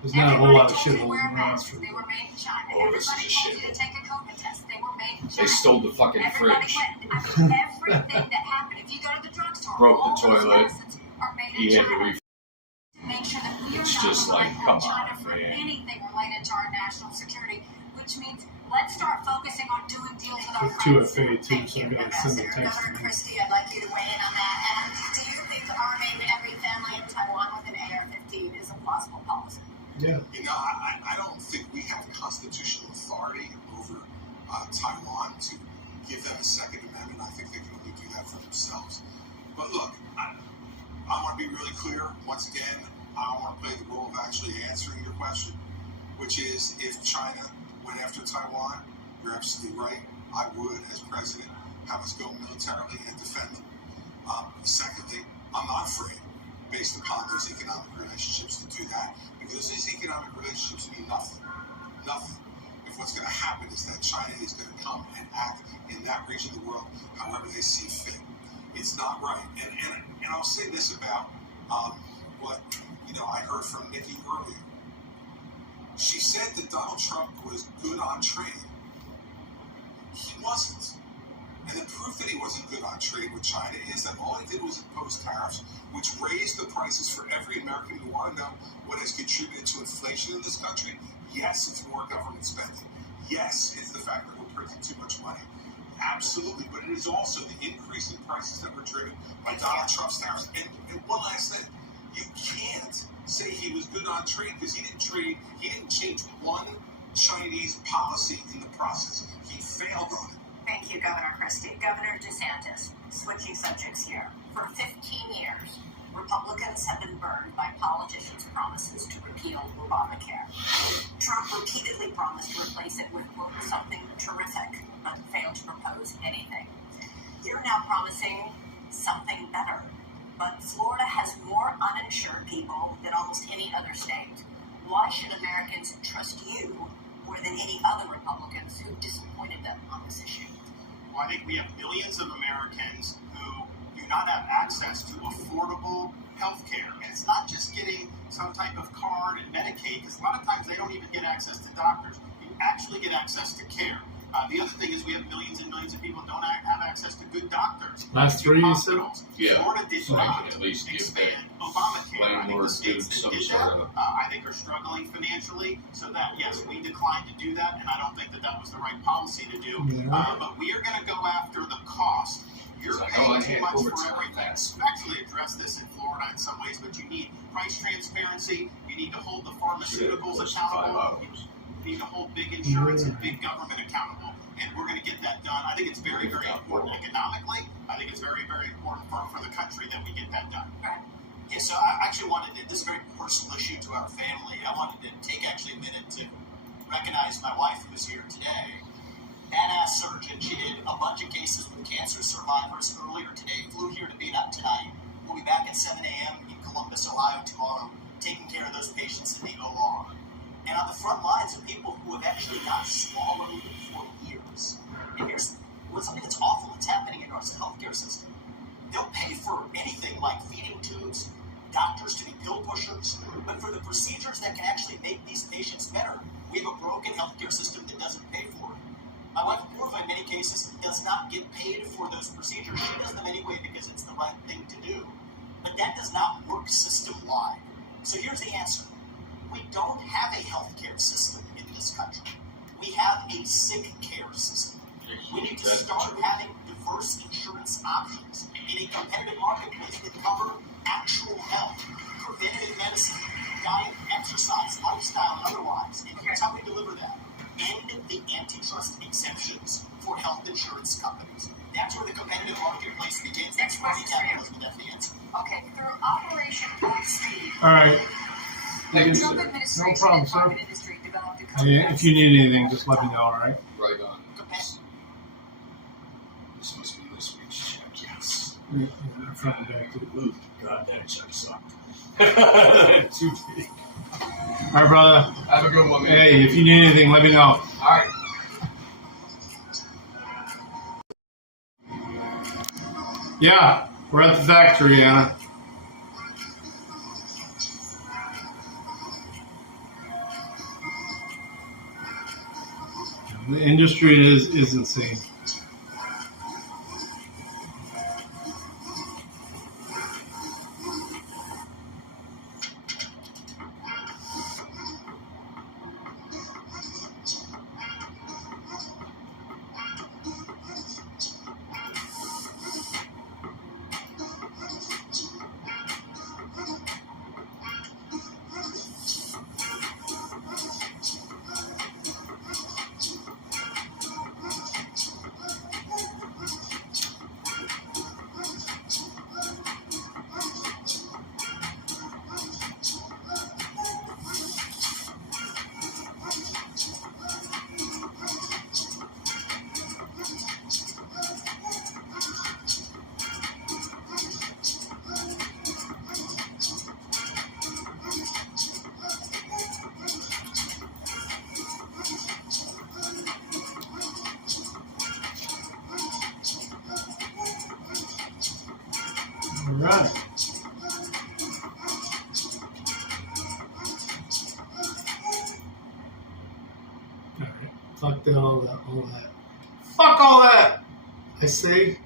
There's not a whole lot of shitholes in Rossford. They were made in China. Oh, this is a Everybody told you shithole. to take a COVID test. They were made in China. They stole the fucking Everybody fridge. went. I mean, everything that happened. If you go to the drugstore, Broke the all those toilet. medicines are made in He had to China. re- Make sure that we are It's not just relying like, come on China on, for man. anything related to our national security, which means let's start focusing on doing deals with our There's two friends. FA too, so I gotta send a text to Governor him. Christie, I'd like you to weigh in on that. Do you think arming every family in Taiwan with an AR-15 is a plausible policy? Yeah. You know, I don't think we have constitutional authority over Taiwan to give them a Second Amendment. I think they can only do that for themselves. But look, I want to be really clear. Once again, I want to play the role of actually answering your question, which is if China went after Taiwan, you're absolutely right. I would, as president, have us go militarily and defend them. Secondly, I'm not afraid, based upon those economic relationships, to do that, because these economic relationships mean nothing. Nothing. If what's going to happen is that China is going to come and act in that region of the world however they see fit. It's not right. And I'll say this about what I heard from Nikki earlier. She said that Donald Trump was good on trade. He wasn't. And the proof that he wasn't good on trade with China is that all he did was impose tariffs, which raised the prices for every American who want to know what has contributed to inflation in this country. Yes, it's more government spending. Yes, it's the fact that we're printing too much money. Absolutely, but it is also the increase in prices that were driven by Donald Trump's tariffs. And one last thing, you can't say he was good on trade because he didn't change one Chinese policy in the process. He failed on it. Thank you, Governor Christie. Governor DeSantis, switching subjects here. For 15 years, Republicans have been burned by politicians' promises to repeal Obamacare. Trump repeatedly promised to replace it with, quote, something terrific, but failed to propose anything. You're now promising something better. But Florida has more uninsured people than almost any other state. Why should Americans trust you more than any other Republicans who disappointed them on this issue? Well, I think we have millions of Americans who do not have access to affordable health care. And it's not just getting some type of card and Medicaid, because a lot of times they don't even get access to doctors. You actually get access to care. The other thing is we have millions and millions of people who don't have access to good doctors. Last three, you said? Yeah. Florida did So not at least give expand Obamacare. I think the landlords states that some did sort that, of- I think are struggling financially. So that, yes, we declined to do that, and I don't think that that was the right policy to do. Yeah. But we are going to go after the cost. You're Like, paying oh, I too had much for overtime everything. pass. We've actually addressed this in Florida in some ways, but you need price transparency. You need to hold the pharmaceuticals accountable. You need to hold big insurance and big government accountable. And we're going to get that done. I think it's very, very important economically. I think it's very, very important for the country that we get that done. Yeah, so I actually wanted to, this is a very personal issue to our family. I wanted to take actually a minute to recognize my wife who is here today. Badass surgeon. She did a bunch of cases with cancer survivors earlier today. Flew here to beat up tonight. We'll be back at 7 a.m. in Columbus, Ohio tomorrow, taking care of those patients in the OR. And on the front lines are people who have actually not swallowed for years. And here's something that's awful that's happening in our healthcare system. They'll pay for anything like feeding tubes, doctors to be pill pushers, but for the procedures that can actually make these patients better, we have a broken healthcare system that doesn't pay for it. My wife Purva, in many cases, does not get paid for those procedures. She does them anyway because it's the right thing to do. But that does not work system-wide. So here's the answer. We don't have a healthcare system in this country. We have a sick care system. We need to start having diverse insurance options in a competitive marketplace that cover actual health, preventative medicine, diet, exercise, lifestyle, and otherwise. And here's how we deliver that. End the antitrust exemptions for health insurance companies. That's where the competitive marketplace begins. That's where the capitalism would have the answer. Okay, through Operation Point Speed, All right. the Trump No administration problem, and sir. private industry developed a code Yeah, if you need anything, just let me know, all right? Right on. This must be this week's check, yes. I'm trying to back to Ooh, God, that check sucked. Too big. All right, brother. Have a good one, man. Hey, if you need anything, let me know. All right. Yeah, we're at the factory, Anna. The industry is insane. All right. All right. Fuck that, all that. Fuck all that! I say.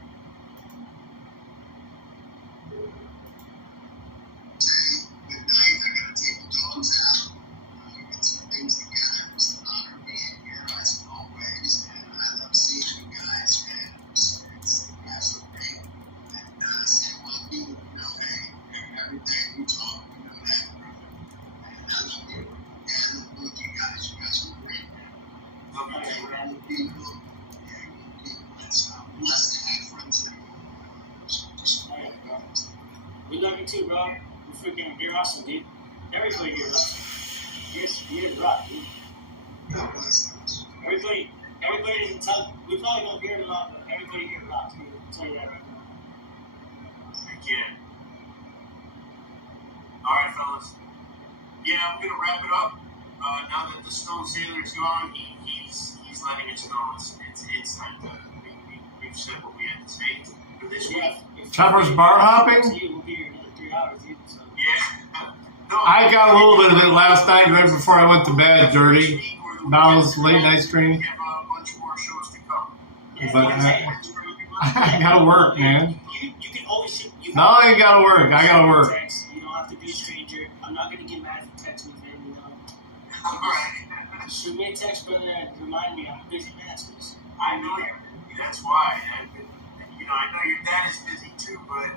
We're not you too, bro. You're awesome, dude. Everybody here's awesome. You're rock, dude. Everybody doesn't tell. We probably don't hear it a lot, but everybody here rocks, dude. I'll tell you that right now. Yeah. All right, fellas. Yeah, I'm gonna wrap it up. Now that the Stone Sailor's gone, he's letting us know it's time to. We've said what we had to say for this week. Chopper's bar hopping? We'll be here another 3 hours, dude. So. Yeah. I got a little bit of it last night right before I went to bed, dirty. That was late night stream. We have a bunch more shows to come. But I gotta work, man. You can always shoot. No, I ain't gotta work. I gotta work. Text. You don't have to be a stranger. I'm not gonna get mad if you text me, man. You know. All right. Shoot me a text, brother, and remind me I'm busy, man. I know you. That's why. I know your dad is busy too, but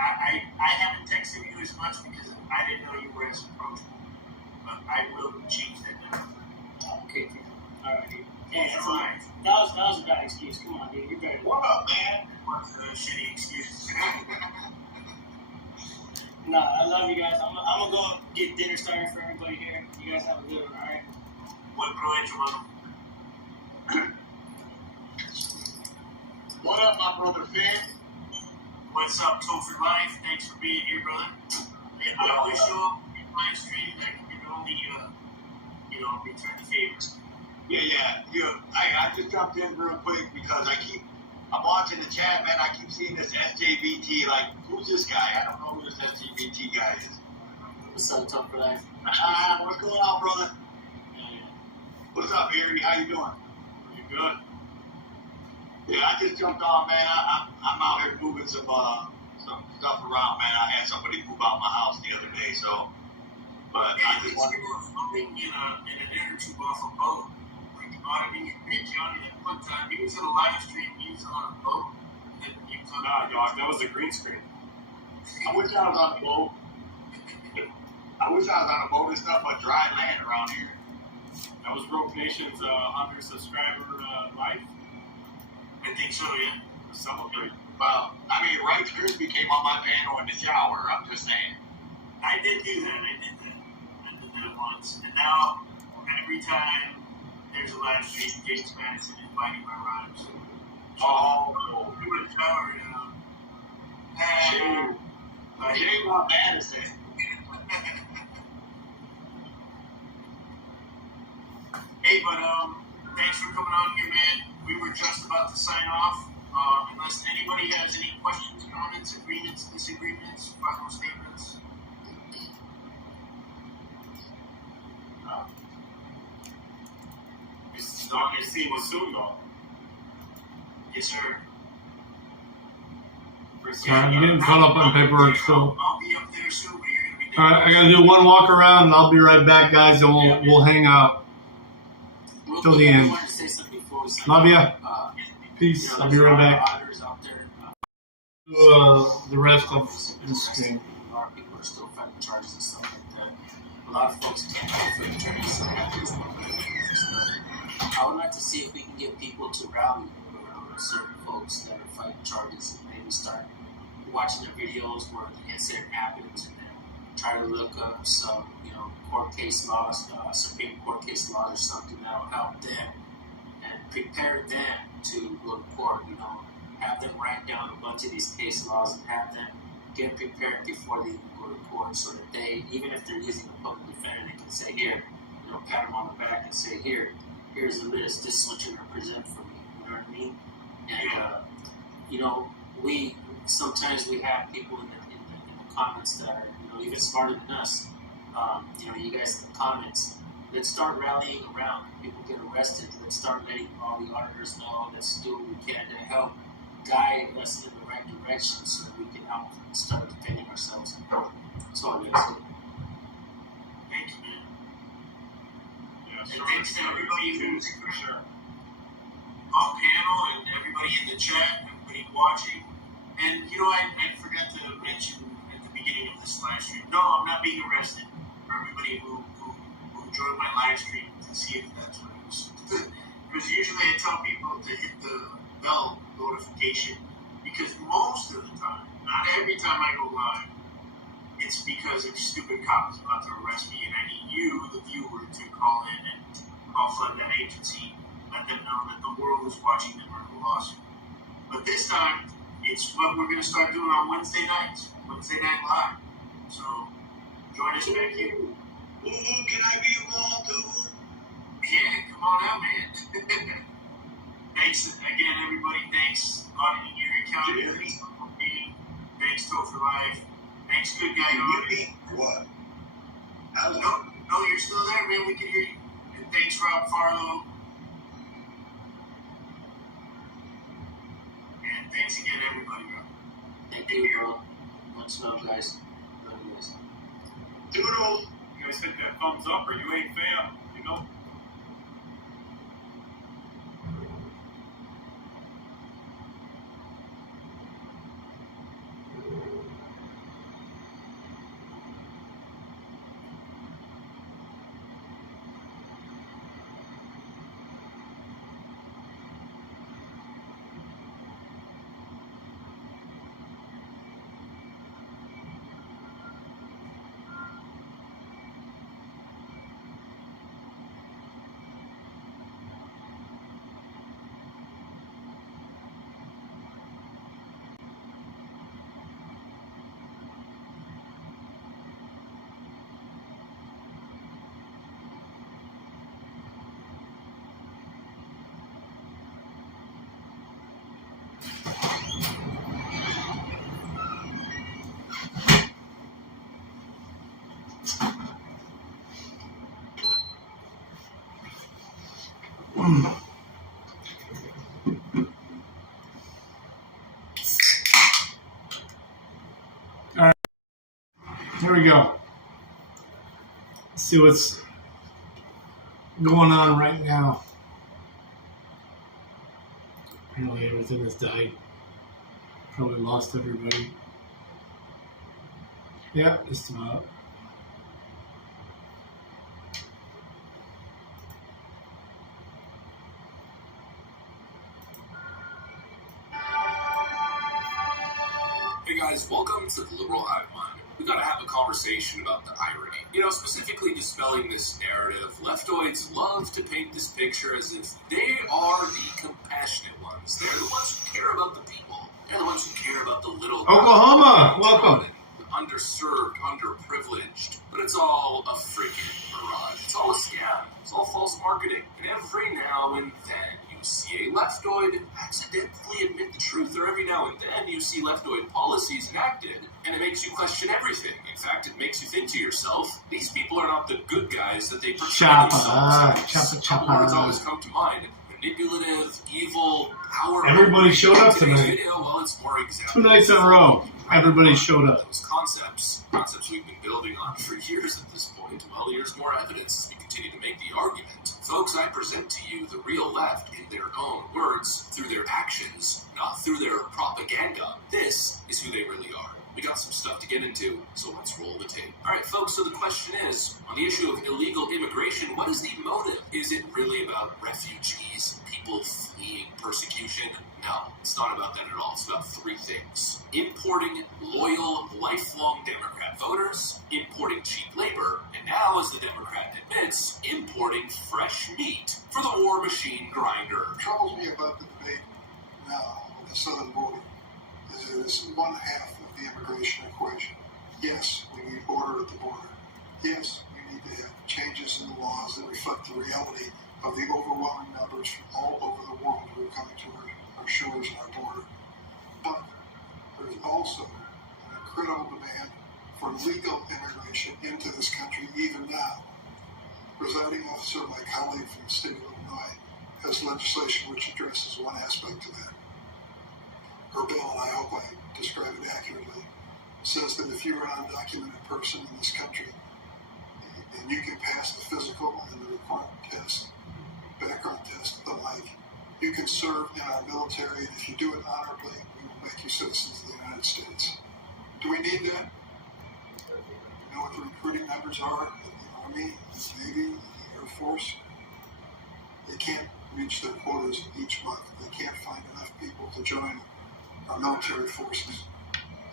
I haven't texted you as much because I didn't know you were as approachable. But I will change that now. Okay. All right, dude. Hey, that's fine. That was a bad excuse. Come on, dude. You're better. What up, man? What's a shitty excuse? Nah, I love you guys. I'm gonna go get dinner started for everybody here. You guys have a good one, all right? Buen provecho, mano. What up, my brother Finn? What's up, Topher Life? Thanks for being here, brother. Yeah, I always show up in my stream. I can only, return the favor. Yeah. I just jumped in real quick because I'm watching the chat, man. I keep seeing this SJBT. Like, who's this guy? I don't know who this SJBT guy is. What's up, Topher Life? What's going on, brother? What's up, Harry? How you doing? You good? Yeah, I just jumped on, man. I'm out here moving some stuff around, man. I had somebody move out my house the other day, so. But I just wanted to. Floating in an inner tube off a boat. Like, I mean, Johnny at one time, he was in a live stream, he was on a boat. And he was on dog, that was a green screen. I wish I was on a boat. I wish I was on a boat and stuff, but dry land around here. That was Rogue Nation's 100 subscriber life. I think so, yeah. Celebrate. Well, I mean, Rice Krispie came on my panel in the shower. I'm just saying. I did do that. I did that once. And now, every time there's a live stream, James Madison inviting my rhymes. Oh, you in the shower, you know. James Madison. Hey, but thanks for coming on here, man. We were just about to sign off. Unless anybody has any questions, comments, agreements, disagreements, final statements. You're seeing me soon, though. Yes, sir. I'm getting caught up on paperwork still. I'll be up there soon, but you're going to be All right, I gotta do one walk around, and I'll be right back, guys, and we'll hang out till the end. Love ya. Peace. I'll be right back. The rest of this stream. A lot of people are still fighting charges and stuff like that. A lot of folks can't pay for attorneys, so they have to use more money and stuff. I would like to see if we can get people to rally around certain folks that are fighting charges and maybe start watching the videos where the incident happens and then try to look up some, court case laws, Supreme Court case laws or something that will help them and prepare them to go to court, have them write down a bunch of these case laws and have them get prepared before they even go to court so that they, even if they're using a public defender, they can say, here, pat them on the back and say, here's the list, this is what you're going to present for me, you know what I mean? And, sometimes we have people in the comments that are, even smarter than us. You guys in the comments, let's start rallying around. People get arrested. Let's start letting all the auditors know. Let's do what we can to help guide us in the right direction so that we can help start defending ourselves. That's all it is. Thank you, man. Yeah, and thanks to everybody who's on panel and everybody in the chat, everybody watching. And, I forgot to mention at the beginning of this live stream, no, I'm not being arrested. For everybody who joined my live stream to see if that's what it was. Because usually I tell people to hit the bell notification because most of the time, not every time I go live, it's because a stupid cop is about to arrest me, and I need you, the viewer, to call in and call flood that agency, let them know that the world is watching the murder lawsuit. But this time, it's what we're going to start doing on Wednesday nights, Wednesday Night Live. So join us back here. Ooh, can I be involved too? Yeah, come on out, man. Thanks again, everybody. Thanks, Auditing Erie County. Thanks, Topher Life. Thanks, Good Guy Audio. What? No, you're still there, man. We can hear you. And thanks, Rob Farlow. And thanks again, everybody, bro. Thank you, bro. Much love, guys. Love you guys. Doodles. You guys hit that thumbs up or you ain't fam, you know? Alright, here we go. Let's see what's going on right now. Apparently everything has died. Probably lost everybody. Yeah, just about. Hey guys, welcome to the Liberal Hive Mind. We gotta have a conversation about the irony. You know, specifically dispelling this narrative, leftoids love to paint this picture as if they are the compassionate ones. They're the ones who care about the people. They're the ones who care about the little Oklahoma, welcome. the underserved, underprivileged. But it's all a freaking mirage. It's all a scam. It's all false marketing. And every now and then you see a leftoid accidentally admit the truth, or every now and then you see leftoid policies enacted, and it makes you question everything. In fact, it makes you think to yourself, these people are not the good guys that they portray themselves. Couple words always come to mind: manipulative, evil, power. Everybody showed up tonight. Video, well, it's more examples. 2 nights in a row, everybody showed up. Those concepts we've been building on for years at this point. Well, here's more evidence as we continue to make the argument. Folks, I present to you the real left in their own words, through their actions, not through their propaganda. This is who they really are. We got some stuff to get into, so let's roll the tape. Alright folks, so the question is, on the issue of illegal immigration, what is the motive? Is it really about refugees, people fleeing persecution? No, it's not about that at all. It's about three things: importing loyal, lifelong Democrat voters, importing cheap labor, and now, as the Democrat admits, importing fresh meat for the war machine grinder. What troubles me about the debate now on the southern border is it is one half of the immigration equation. Yes, we need order at the border. Yes, we need to have changes in the laws that reflect the reality of the overwhelming numbers from all over the world who are coming to our shores and our border. But there's also an incredible demand for legal immigration into this country even now. Presiding officer, my colleague from the state of Illinois, has legislation which addresses one aspect of that. Her bill, and I hope I describe it accurately, says that if you're an undocumented person in this country and you can pass the physical and the required test, background test, the like, you can serve in our military, and if you do it honorably, we will make you citizens of the United States. Do we need that? You know what the recruiting numbers are in the Army, the Navy, the Air Force? They can't reach their quotas each month. They can't find enough people to join our military forces.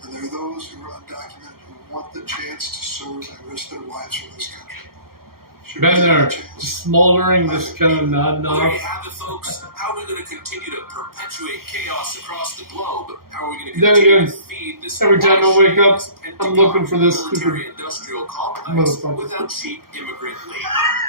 And there are those who are undocumented who want the chance to serve and risk their lives for this country. Been there, just smoldering, just kind of nodding Well, there off. you have it, folks. How are we going to continue to perpetuate chaos across the globe? How are we going to Then continue again, to feed this every time I wake up, I'm looking for this stupid military-industrial complex motherfucker. without cheap immigrant labor?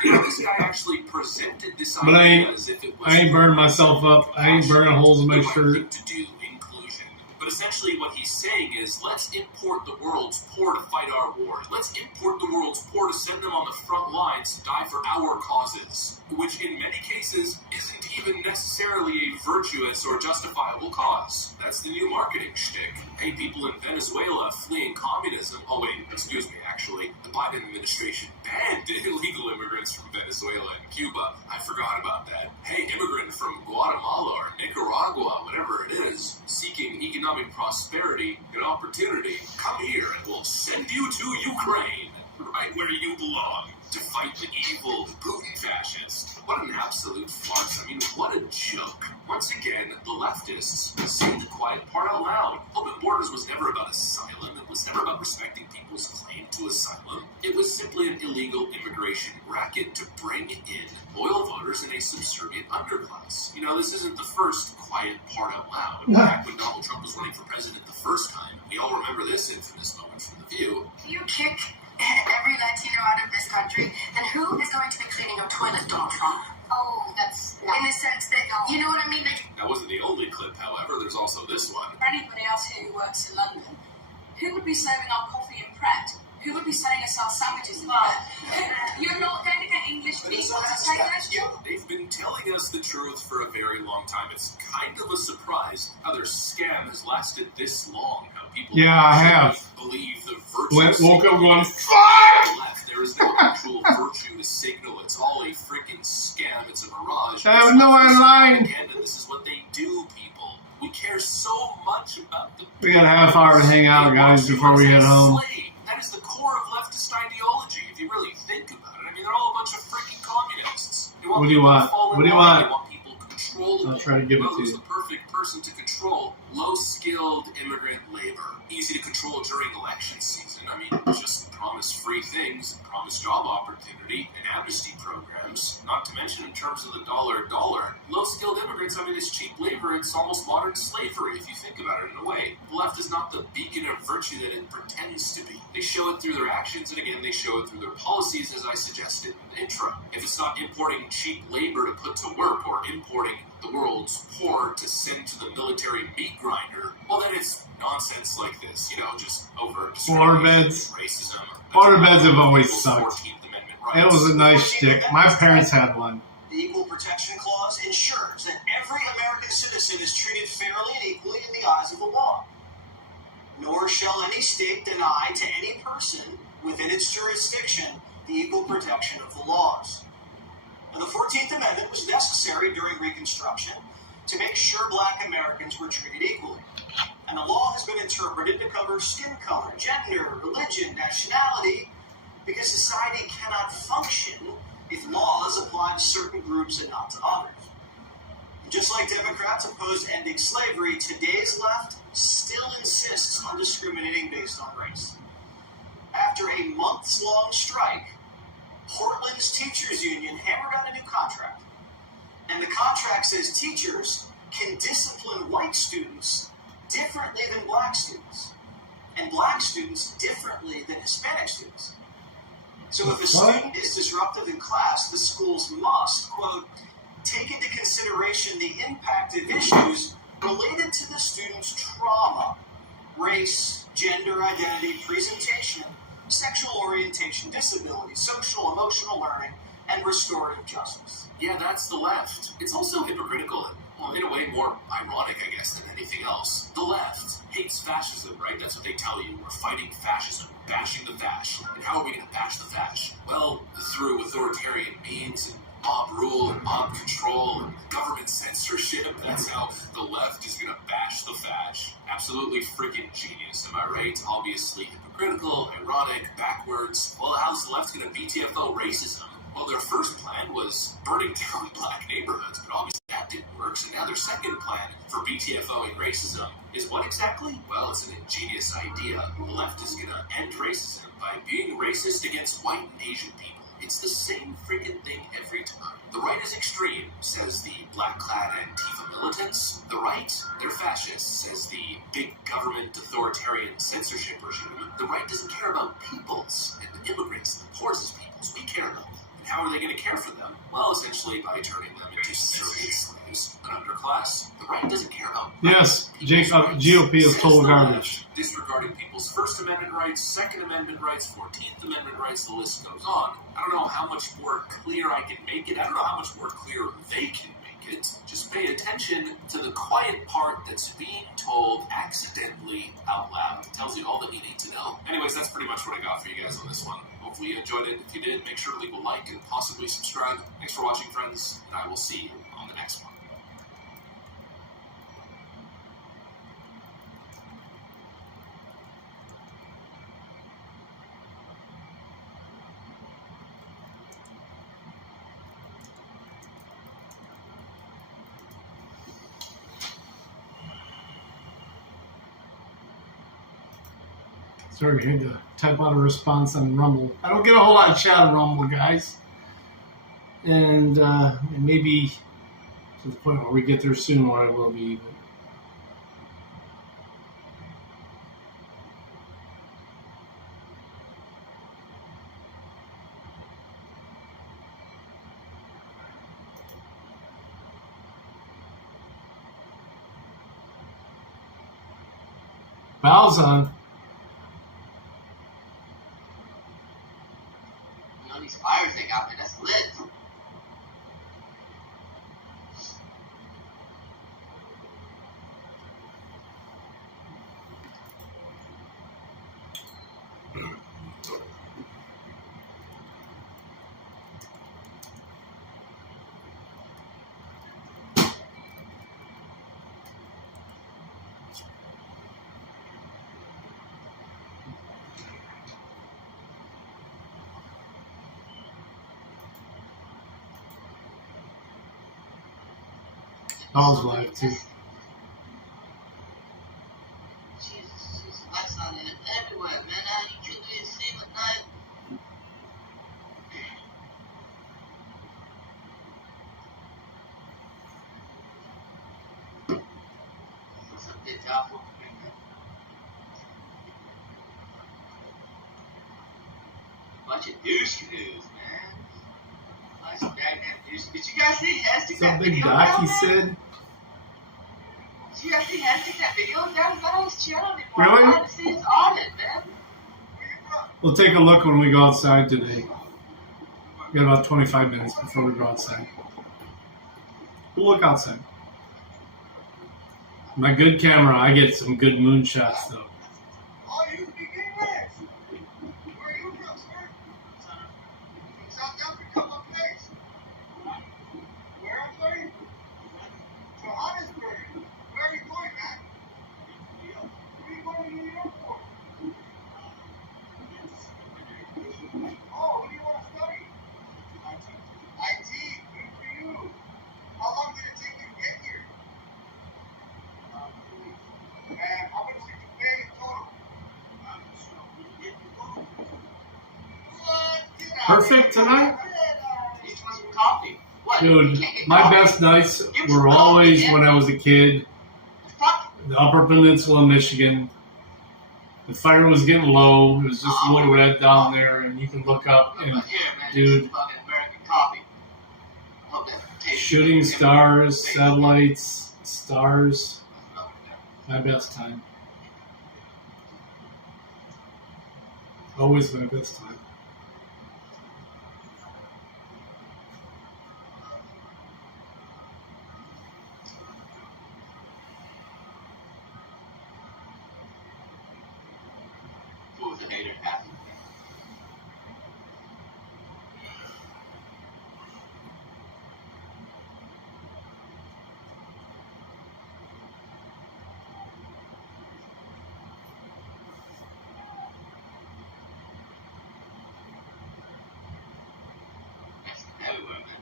You know, this guy actually presented this But idea as if it was I ain't burning myself up. I ain't burning holes in my the right shirt. thing to do, inclusion. But essentially what he's saying is, let's import the world's poor to fight our wars. Let's import the world's poor to send them on the front lines to die for our causes, which in many cases isn't even necessarily a virtuous or justifiable cause. That's the new marketing shtick. Hey, people in Venezuela fleeing communism. Oh wait, excuse me, actually, the Biden administration banned illegal immigrants from Venezuela and Cuba. I forgot about that. Hey, immigrant from Guatemala or Nicaragua, whatever it is, seeking economic prosperity and opportunity, come here and we'll send you to Ukraine, right where you belong, to fight the evil Putin fascist. What an absolute farce. I mean, what a joke. Once again, the leftists say the quiet part out loud. Open borders was never about asylum. It was never about respecting people's claim to asylum. It was simply an illegal immigration racket to bring in loyal voters in a subservient underclass. You know, this isn't the first quiet part out loud. Back when Donald Trump was running for president the first time, we all remember this infamous moment from The View. If you kick every Latino out of this country, then who is going to be cleaning your toilet, Donald Trump? Oh, that's not. In the sense that, you know what I mean? That wasn't the only clip, however. There's also this one. For anybody else who works in London, who would be serving our coffee in Pret? Who would be selling us our sandwiches in Pret? You're not going to get English people to say that? They've been telling us the truth for a very long time. It's kind of a surprise how their scam has lasted this long. How people I have. believe the virtue. Woke up going, fuck! There is no actual virtue to signal. It's all a freaking scam. It's a mirage. I know I'm lying. And this is what they do, people. We care so much about the. We got a half hour to hang out, guys, before we head home. That is the core of leftist ideology, if you really think about it. I mean, they're all a bunch of freaking communists. What do you want? What do you want? They want people controllable. I'll try to give it to Who's you. the perfect person to control low-skilled immigrant labor? Easy to control during election season. I mean, just promise free things, promise job opportunity, and amnesty programs. Not to mention, in terms of the dollar, low-skilled immigrants, I mean, it's cheap labor. It's almost modern slavery, if you think about it in a way. The left is not the beacon of virtue that it pretends to be. They show it through their actions, and again, they show it through their policies, as I suggested in the intro. If it's not importing cheap labor to put to work, or importing the world's poor to send to the military meat grinder, well, then it's nonsense like this, you know, just overt Waterbeds. racism. Waterbeds have always sucked. 14th Amendment rights. It was a nice stick. My parents had one. The Equal Protection Clause ensures that every American citizen is treated fairly and equally in the eyes of the law. Nor shall any state deny to any person within its jurisdiction the equal protection of the laws. And the 14th Amendment was necessary during Reconstruction to make sure black Americans were treated equally. And the law has been interpreted to cover skin color, gender, religion, nationality, because society cannot function if laws apply to certain groups and not to others. And just like Democrats opposed ending slavery, today's left still insists on discriminating based on race. After a months-long strike, Portland's teachers union hammered out a new contract. And the contract says teachers can discipline white students differently than black students, and black students differently than Hispanic students. So if a student is disruptive in class, the schools must, quote, take into consideration the impact of issues related to the student's trauma, race, gender identity, presentation, sexual orientation, disability, social, emotional learning, and restorative justice. Yeah, that's the left. It's also hypocritical and, well, in a way more ironic, I guess, than anything else. The left hates fascism, right? That's what they tell you. We're fighting fascism. We're bashing the fash. And how are we going to bash the fash? Well, through authoritarian means and mob rule and mob control and government censorship. That's how the left is going to bash the fash. Absolutely freaking genius, am I right? Obviously hypocritical, ironic, backwards. Well, how's the left going to BTFO racism? Well, their first plan was burning down black neighborhoods, but obviously that didn't work, so now their second plan for BTFOing racism is what exactly? Well, it's an ingenious idea. The left is gonna end racism by being racist against white and Asian people. It's the same freaking thing every time. The right is extreme, says the black-clad Antifa militants. The right, they're fascists, says the big government authoritarian censorship regime. The right doesn't care about peoples and the immigrants and the poorest peoples. We care about them. And how are they going to care for them? Well, essentially by turning them into servant slaves, an underclass. The right doesn't care about Yes, GOP is total garbage. Disregarding people's First Amendment rights, Second Amendment rights, 14th Amendment rights, the list goes on. I don't know how much more clear I can make it. I don't know how much more clear they can make it. Just pay attention to the quiet part that's being told accidentally out loud. It tells you all that you need to know. Anyways, that's pretty much what I got for you guys on this one. Hopefully you enjoyed it. If you did, make sure to leave a like and possibly subscribe. Thanks for watching, friends, and I will see you on the next one. Sorry, I had to type out a response on Rumble. I don't get a whole lot of chat on Rumble, guys. And maybe to the point where we get there soon, where I will be. Valve's on. These fires they got there, that's lit. Valve's live too. Jesus, lights on it everywhere, man. You can't really see them at night. What's up, bitch? Apple? Bunch of douche canoes, man. Bunch of goddamn douche. Did you guys see Hestic that Some big video doc down he there? said. Did you guys see Hestic that video down? It's not on his channel anymore. Really? I wanted to see his audit, man. We'll take a look when we go outside today. We got about 25 minutes before we go outside. We'll look outside. My good camera, I get some good moon shots though. Oh, you speak English? Where are you from, sir? South Africa, what place? Where, I'm sorry? Johannesburg. Where are you going, man? Where are you going to New York for? Oh, what do you want to study? IT. Good for you. How long did it take you to get here? And how much did you pay in total? What? Get out Perfect here. tonight? Each one some coffee. What? You Dude, can't get my coffee? best nights were always when I was a kid. The Upper Peninsula, Michigan. The fire was getting low. It was just a little red down there, and you can look up and, Here, man, dude, this is fucking American coffee. Hope that tastes shooting good. stars, satellites, stars. My best time. Always my best time. Who was a hater? Half of them. That's everywhere, man.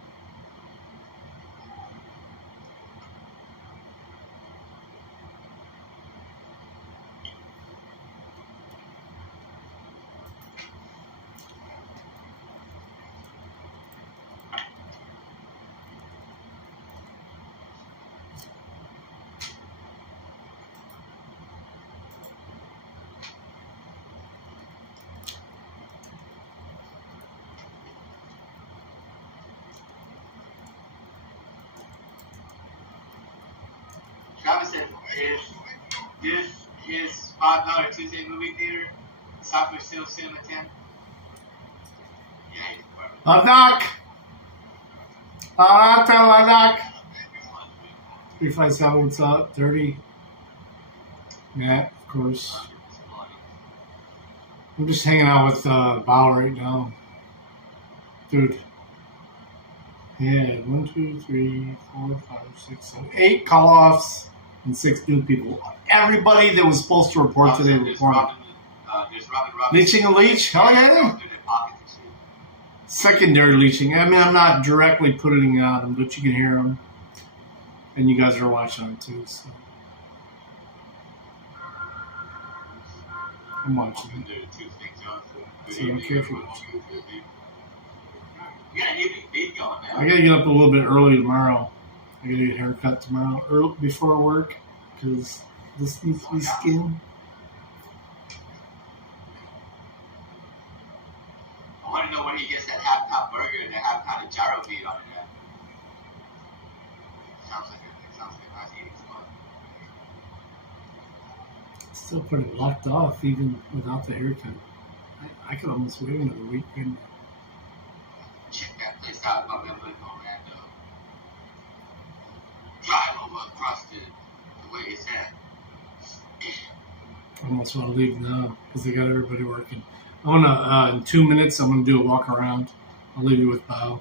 Travis said, is this his $5 Tuesday movie theater? Soccer still Cinema 10? Yeah, Adak! Adak! 357, what's up? 30. Matt, of course. I'm just hanging out with Bao right now. Dude. Yeah, 1, 2, 3, 4, 5, 6, 7, 8 call-offs and 6 new people. Everybody that was supposed to report today reported. Leeching a leech? Hell yeah. Secondary leeching. I mean, I'm not directly putting it on them, but you can hear them. And you guys are watching them too, so. I'm watching it. So I don't care if you're watching. I gotta get up a little bit early tomorrow. I gotta get a haircut tomorrow, before work, because this needs to be skinned. I want to know when he gets that half-pound burger and the half-pound of gyro meat on it. Sounds like a nice eating spot. Still pretty locked off, even without the haircut. I could almost wait another week. Couldn't I? Check that place out up in Orlando. Drive over across the way it's at. I almost want to leave now because they got everybody working. I want to, in 2 minutes, I'm going to do a walk around. I'll leave you with Bao.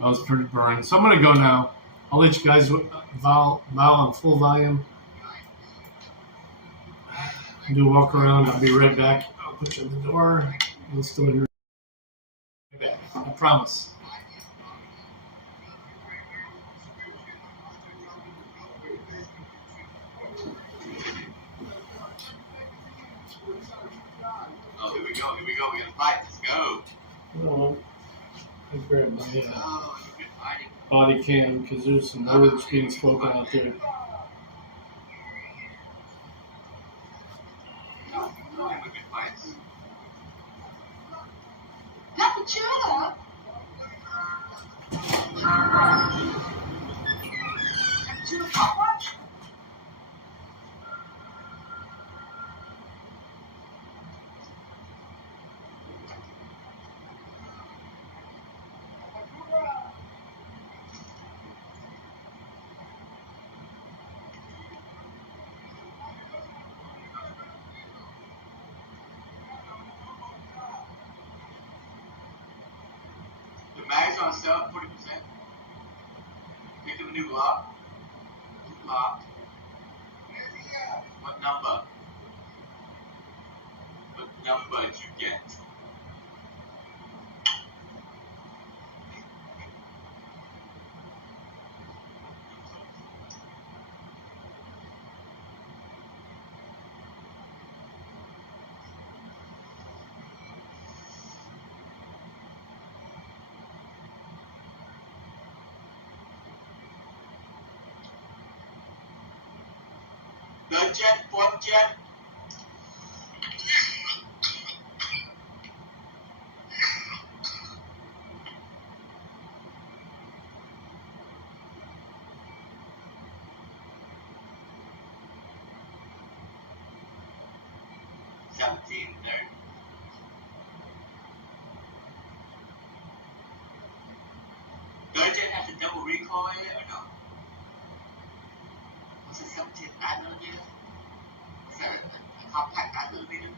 That was pretty boring. So I'm going to go now. I'll let you guys Val on full volume. Do a walk around. I'll be right back. I'll put you at the door. You'll still hear me. I promise. Oh, here we go. We're going to fight. Let's go. No. I grabbed my body cam because there's some words being spoken out there. The mag's on sale, 40%. Pick up a new lock. Locked. What number? What number did you get? Budget. 17 there. Budget has a double recoil in it or no? Was it 17 9mm? Is that a compact 9mm?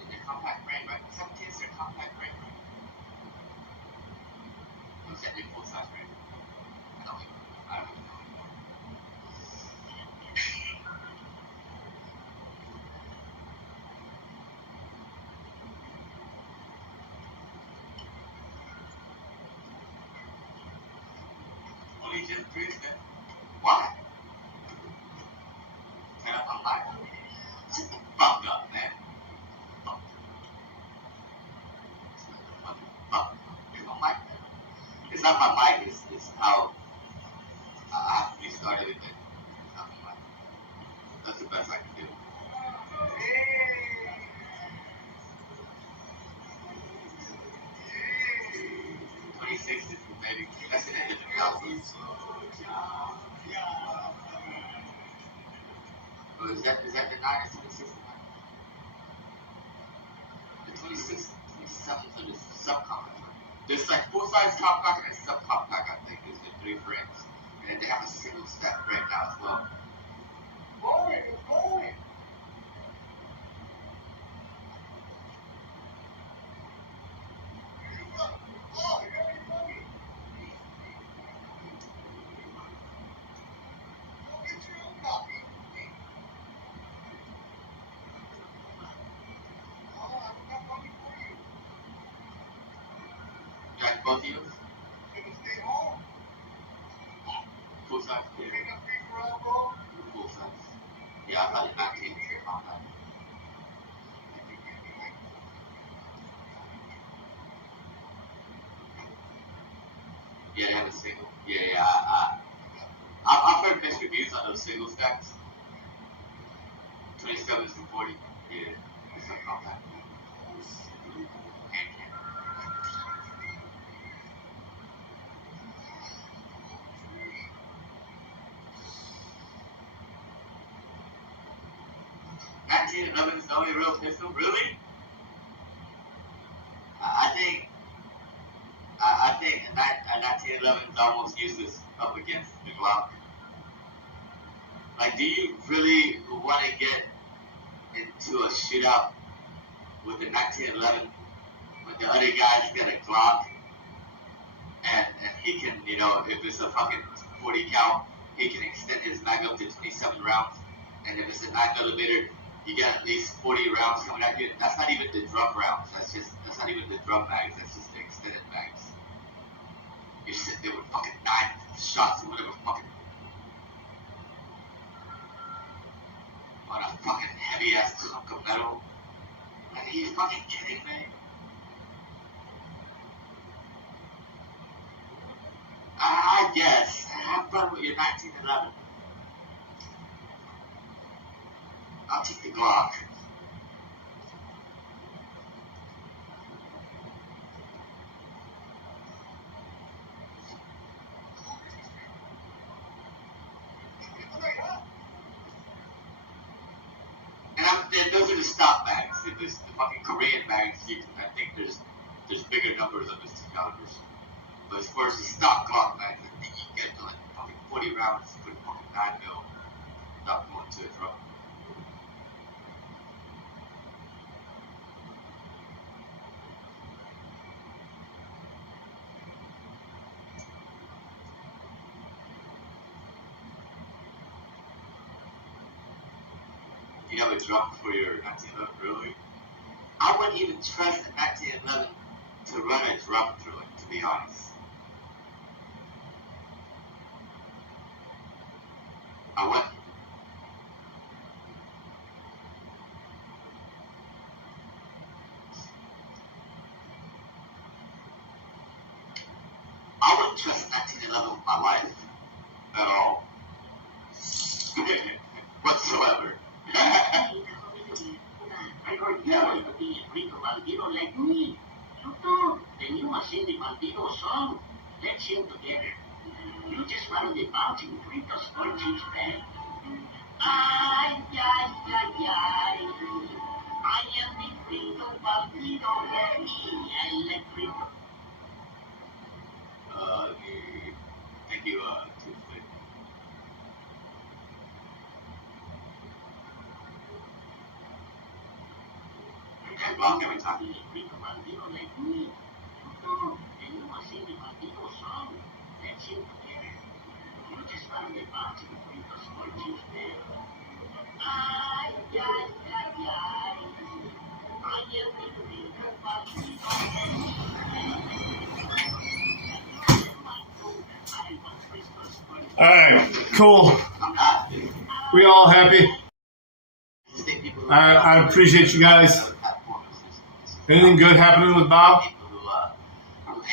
It's a compact frame, right? 17 is a compact frame, right? Or is that a full size frame? I don't even know. just did that. Why? Turn up my mic. Shut the fuck up, man. Fuck. Here's my mic. It's not my mic, it's how I have to be started with it. It's not my mic. That's the best I can do. 26 is maybe that's an end of the album. But is that the 9 or 26? The 26, 27 for the subcompact. There's like full-size compact and a subcompact, I think, is the 3 frames. And then they have a single stack frame now as well. Boy. Both of you? Full size? Yeah. Full size. Yeah, I probably 19 compact. Yeah, they have a single. Yeah. I've heard mixed reviews on those single stacks. 27 to 40. Yeah, it's a compact. .11 is the only real pistol? Really? I think a 1911 is almost useless up against the Glock. Like, do you really want to get into a shootout with the 1911 when the other guy's got a Glock and he can, you know, if it's a fucking 40 count, he can extend his mag up to 27 rounds, and if it's a 9mm, you got at least 40 rounds coming at you. That's not even the drum rounds. That's not even the drum mags. That's just the extended mags. You're sitting there with fucking 9 shots or whatever fucking on a fucking heavy ass chunk of metal. Like, are you fucking kidding me? I guess. Have fun with your 1911. I'll take the Glock. And those are the stock bags. If it's the fucking Korean bags, I think there's bigger numbers of those 2 calibers. But as far as the stock Glock bags, I think you can get to like fucking 40 rounds for the fucking 9mm, not going to a drum. You have a drum for your 1911, really? I wouldn't even trust a 1911 to run a drum through it, to be honest. I wouldn't. I wouldn't trust a 1911 with my life at all. Whatsoever. I heard you want to be a rico bandido like me. You too. The new Ascending Bandido song. Let's sing together. You just follow the bouncing Fritos Orchid's bed. Ay, ay, ay, ay. I am the Frito Bandido. I like Frito. Thank you, Tuesday. Okay, block every time. Frito Bandido like me. You too. The new Ascending Bandido song. Let's sing together. You just follow the bouncing Fritos Orchid's bed. Ay, ay, ay, ay. I am the Frito Bandido. I want Christmas. All right, cool. We all happy? I appreciate you guys. Anything good happening with Bob?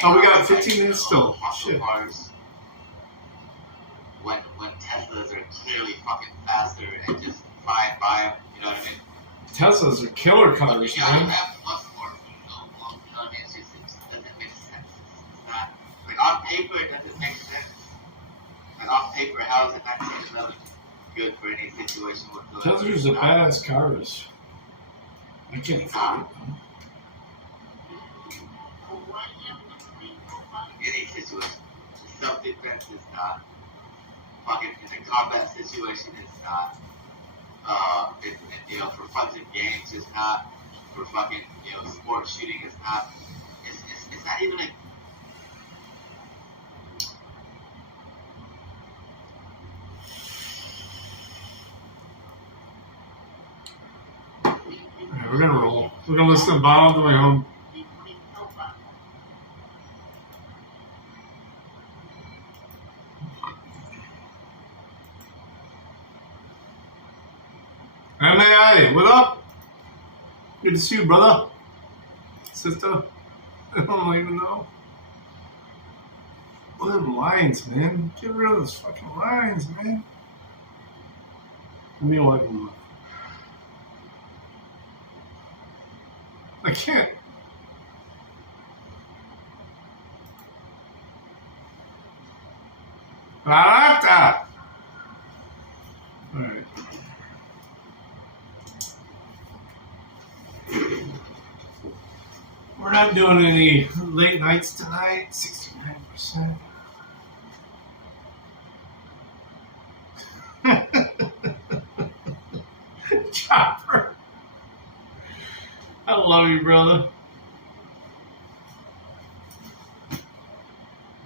Oh, we got 15 minutes still. Shit. When Teslas are clearly fucking faster and just flying by them, you know what I mean? Teslas are killer cars, man. On paper, it doesn't make sense. Like, on paper, how is it 1911 good for any situation whatsoever? Teslas are badass cars. I can't fight them. Any situation. Self-defense is not. Fucking in a combat situation, it's not. For funs and games, it's not. For fucking, sports shooting, it's not. It's not even a. Alright, we're gonna roll. We're gonna listen to Bob on the way home. MAI, what up? Good to see you, brother. Sister. I don't even know. What are them lines, man? Get rid of those fucking lines, man. Let me wipe them up. I can't. I like that. All right. We're not doing any late nights tonight. 69%. Chopper. I love you, brother.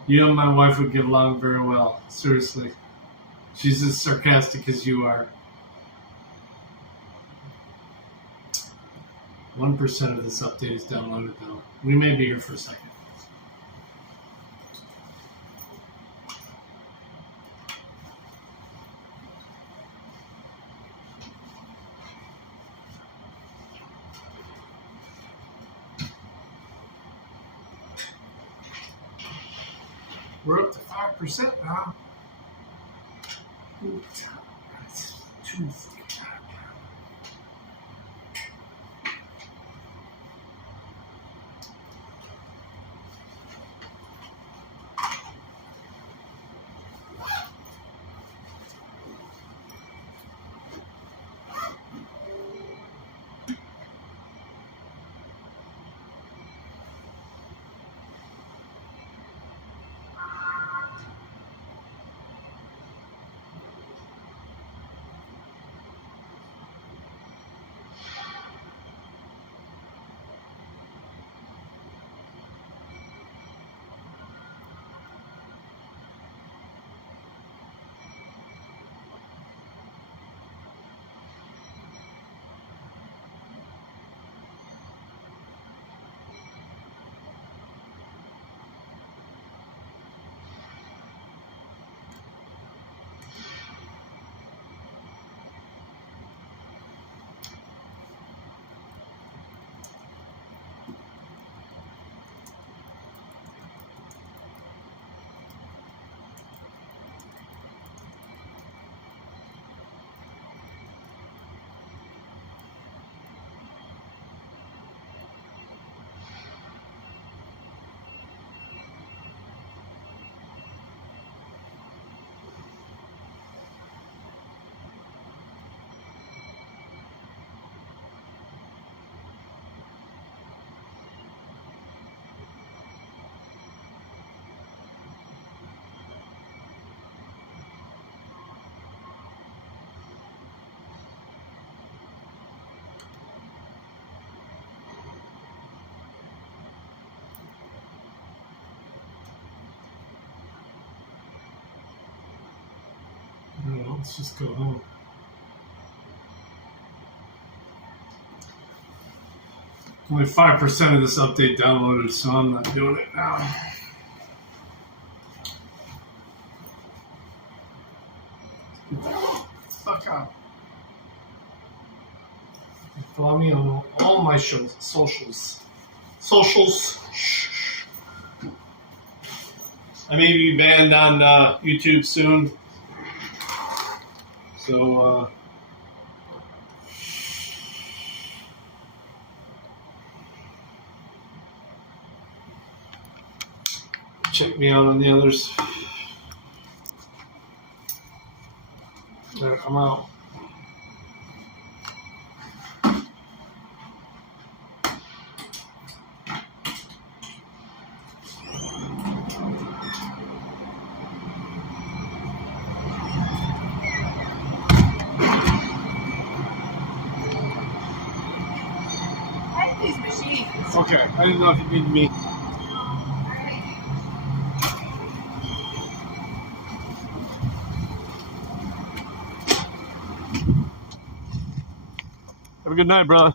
You and my wife would get along very well. Seriously. She's as sarcastic as you are. 1% of this update is downloaded, though. We may be here for a second. We're up to 5% now. That's too No, let's just go home. Only 5% of this update downloaded, so I'm not doing it now. Fuck out. Follow me on all my socials. Shh. I may be banned on YouTube soon. So, check me out on the others. Alright, I'm out. These machines. Okay, I didn't know if you needed me. Have a good night, brother.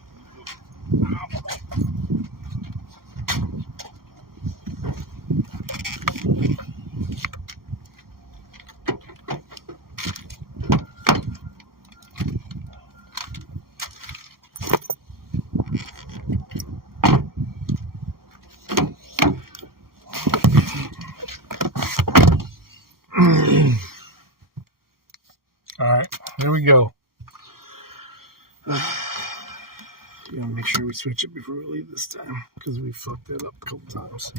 All right, here we go. Gotta make sure we switch it before we leave this time, because we fucked it up a couple times.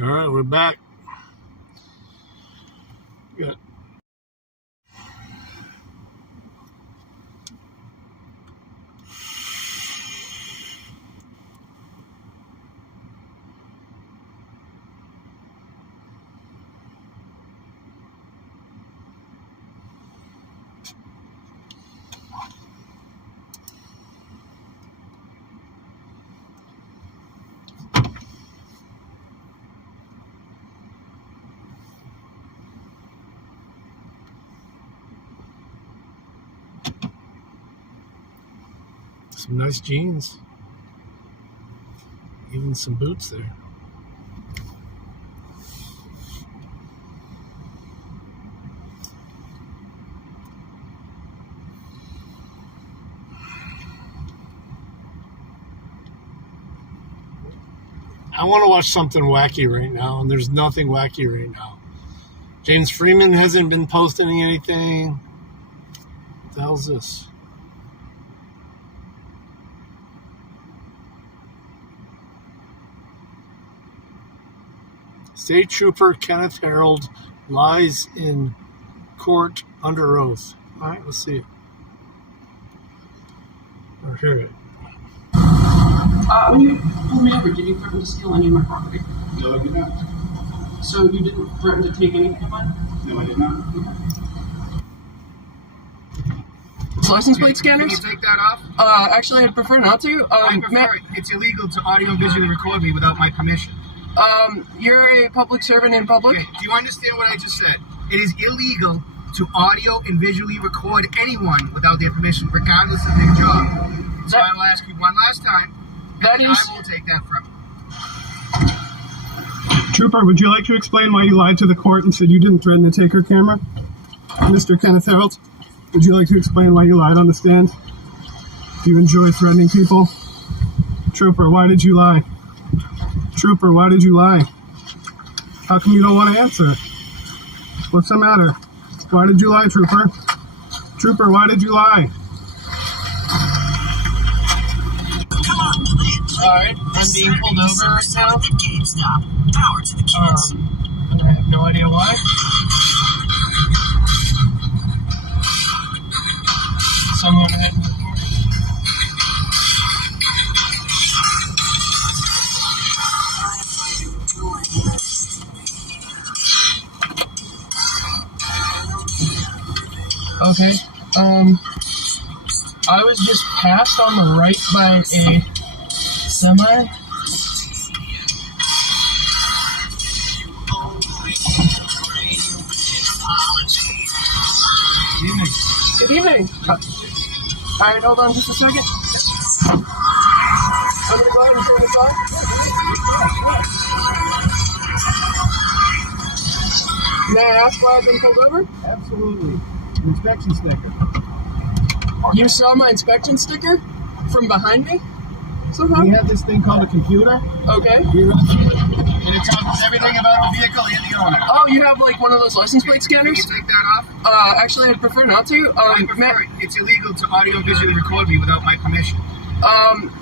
All right, we're back. Good. Some nice jeans. Even some boots there. I want to watch something wacky right now, and there's nothing wacky right now. James Freeman hasn't been posting anything. What the hell's this? State Trooper Kenneth Harold lies in court under oath. All right, let's see it. Or hear it. When you pulled me over, did you threaten to steal any of my property? No, I did not. So you didn't threaten to take anything of mine? No, I did not. License plate scanners? Can you take that off? Actually, I'd prefer not to. I prefer it. It's illegal to audio visually record me without my permission. You're a public servant in public? Okay, do you understand what I just said? It is illegal to audio and visually record anyone without their permission, regardless of their job. So I will ask you one last time, and I will take that from you. Trooper, would you like to explain why you lied to the court and said you didn't threaten to take her camera? Mr. Kenneth Harold, would you like to explain why you lied on the stand? Do you enjoy threatening people? Trooper, why did you lie? Trooper, why did you lie? How come you don't want to answer? What's the matter? Why did you lie, Trooper? Trooper, why did you lie? Come on, please. Alright, I'm being pulled over right now. And I have no idea why. So I'm going ahead and report it. Okay, I was just passed on the right by a semi. Good evening. Alright, hold on just a second. I'm gonna go ahead and turn this off. May I ask why I've been pulled over? Absolutely. Inspection sticker. You saw my inspection sticker from behind me? Somehow? We have this thing called a computer. Okay. And it tells us everything about the vehicle and the owner. Oh, you have like one of those license plate scanners? Can you take that off? Actually, I'd prefer not to. I prefer it. It's illegal to audio visually record me without my permission.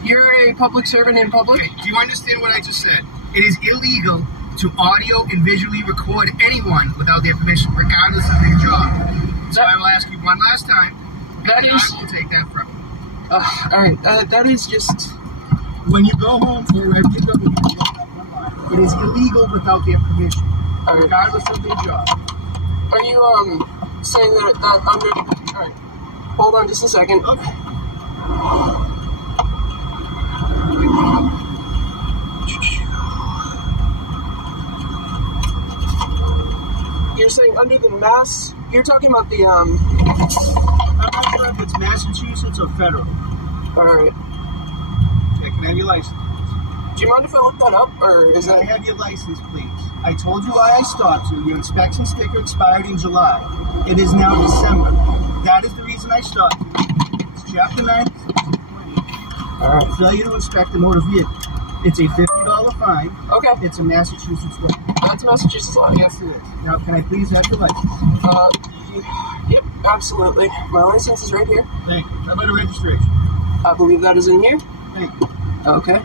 You're a public servant in public? Okay. Do you understand what I just said? It is illegal to audio and visually record anyone without their permission, regardless of their job. So I will ask you one last time, and I will take that from you. Alright, that is just... When you go home, wherever you go, it is illegal without their permission, regardless of their job. Are you, saying that I'm good? Alright, hold on just a second. Okay. You're saying under the mass... You're talking about the, I'm not sure if it's Massachusetts or federal. Alright. Okay, can I have your license? Do you mind if I look that up, or is that... Can I have your license, please? I told you why I stopped you. Your inspection sticker expired in July. It is now December. That is the reason I stopped you. It's Chapter 9. Alright. Failure to inspect a motor vehicle. It's a $50 fine. Okay. It's a Massachusetts law. That's Massachusetts law. Yes, it is. Now, can I please have your license? Yep, absolutely. My license is right here. Thank you. How about a registration? I believe that is in here. Thank you. Okay.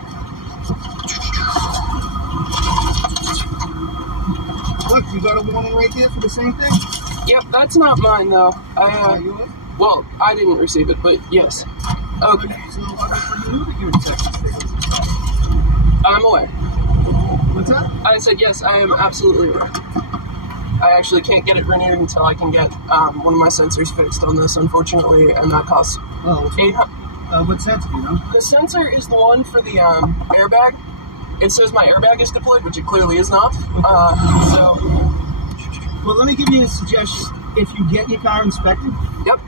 Look, you got a warning right there for the same thing? Yep, that's not mine though. Yours? Well, I didn't receive it, but yes. Okay. So, you knew that your inspection sticker was expired? I'm aware. What's that? I said yes, I am absolutely aware. I actually can't get it renewed until I can get one of my sensors fixed on this, unfortunately, and that costs $800. What sensor do you know? The sensor is the one for the airbag. It says my airbag is deployed, which it clearly is not. Well, let me give you a suggestion. If you get your car inspected, yep.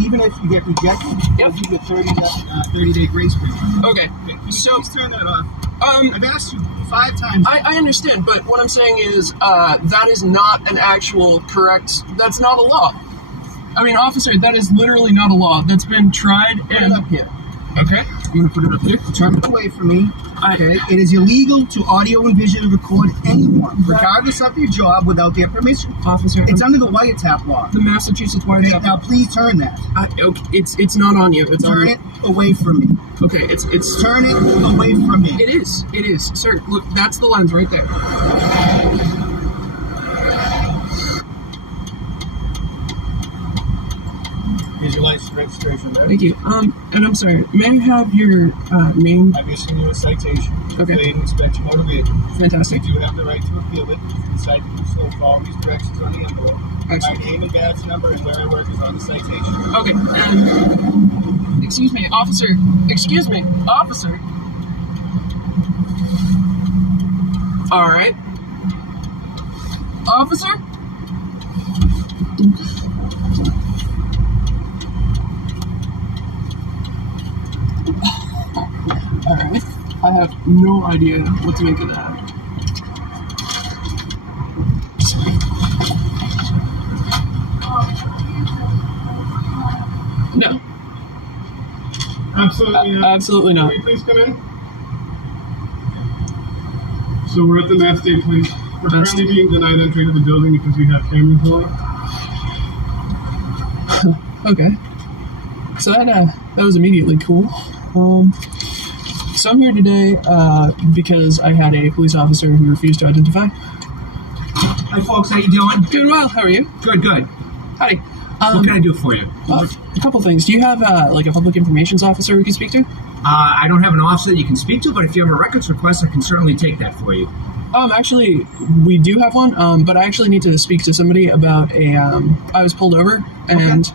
Even if you get rejected, we'll give you a 30-day grace period. Okay. So please turn that off. I've asked you 5 times. I understand, but what I'm saying is that is not an actual correct. That's not a law. I mean, officer, that is literally not a law. That's been tried and... Put it up here. Okay. I'm going to put it up here. Turn it away from me. Okay. It is illegal to audio and visually record anyone, regardless of their job, without their permission. Officer, it's under the wiretap law. The Massachusetts wiretap. Now, please turn that. Okay. It's not on you. It's turn on it away from me. Okay. It's turn it away from me. It is, sir. Look, that's the lens right there. Here's your license registration, right? Thank you. And I'm sorry, may I have your name? I'm issuing you a citation. Okay. Failure to inspect your motor vehicle. Fantastic. You do have the right to appeal it. You decide to do so, follow these directions on the envelope. Excellent. My name and badge number and where I work is on the citation. Okay. Excuse me, officer. Excuse me, officer. All right. Officer? Alright. I have no idea what to make of that. No. Absolutely not. Absolutely not. Can you please come in? So we're at the Mass State Police. We're currently being denied entry to the building because we have cameras rolling. Okay. So that was immediately cool. So I'm here today because I had a police officer who refused to identify. Hi, folks. How you doing? Doing well. How are you? Good, good. Howdy. What can I do for you? A couple things. Do you have like a public information officer we can speak to? I don't have an officer that you can speak to, but if you have a records request, I can certainly take that for you. Actually, we do have one, but I actually need to speak to somebody about a, I was pulled over, and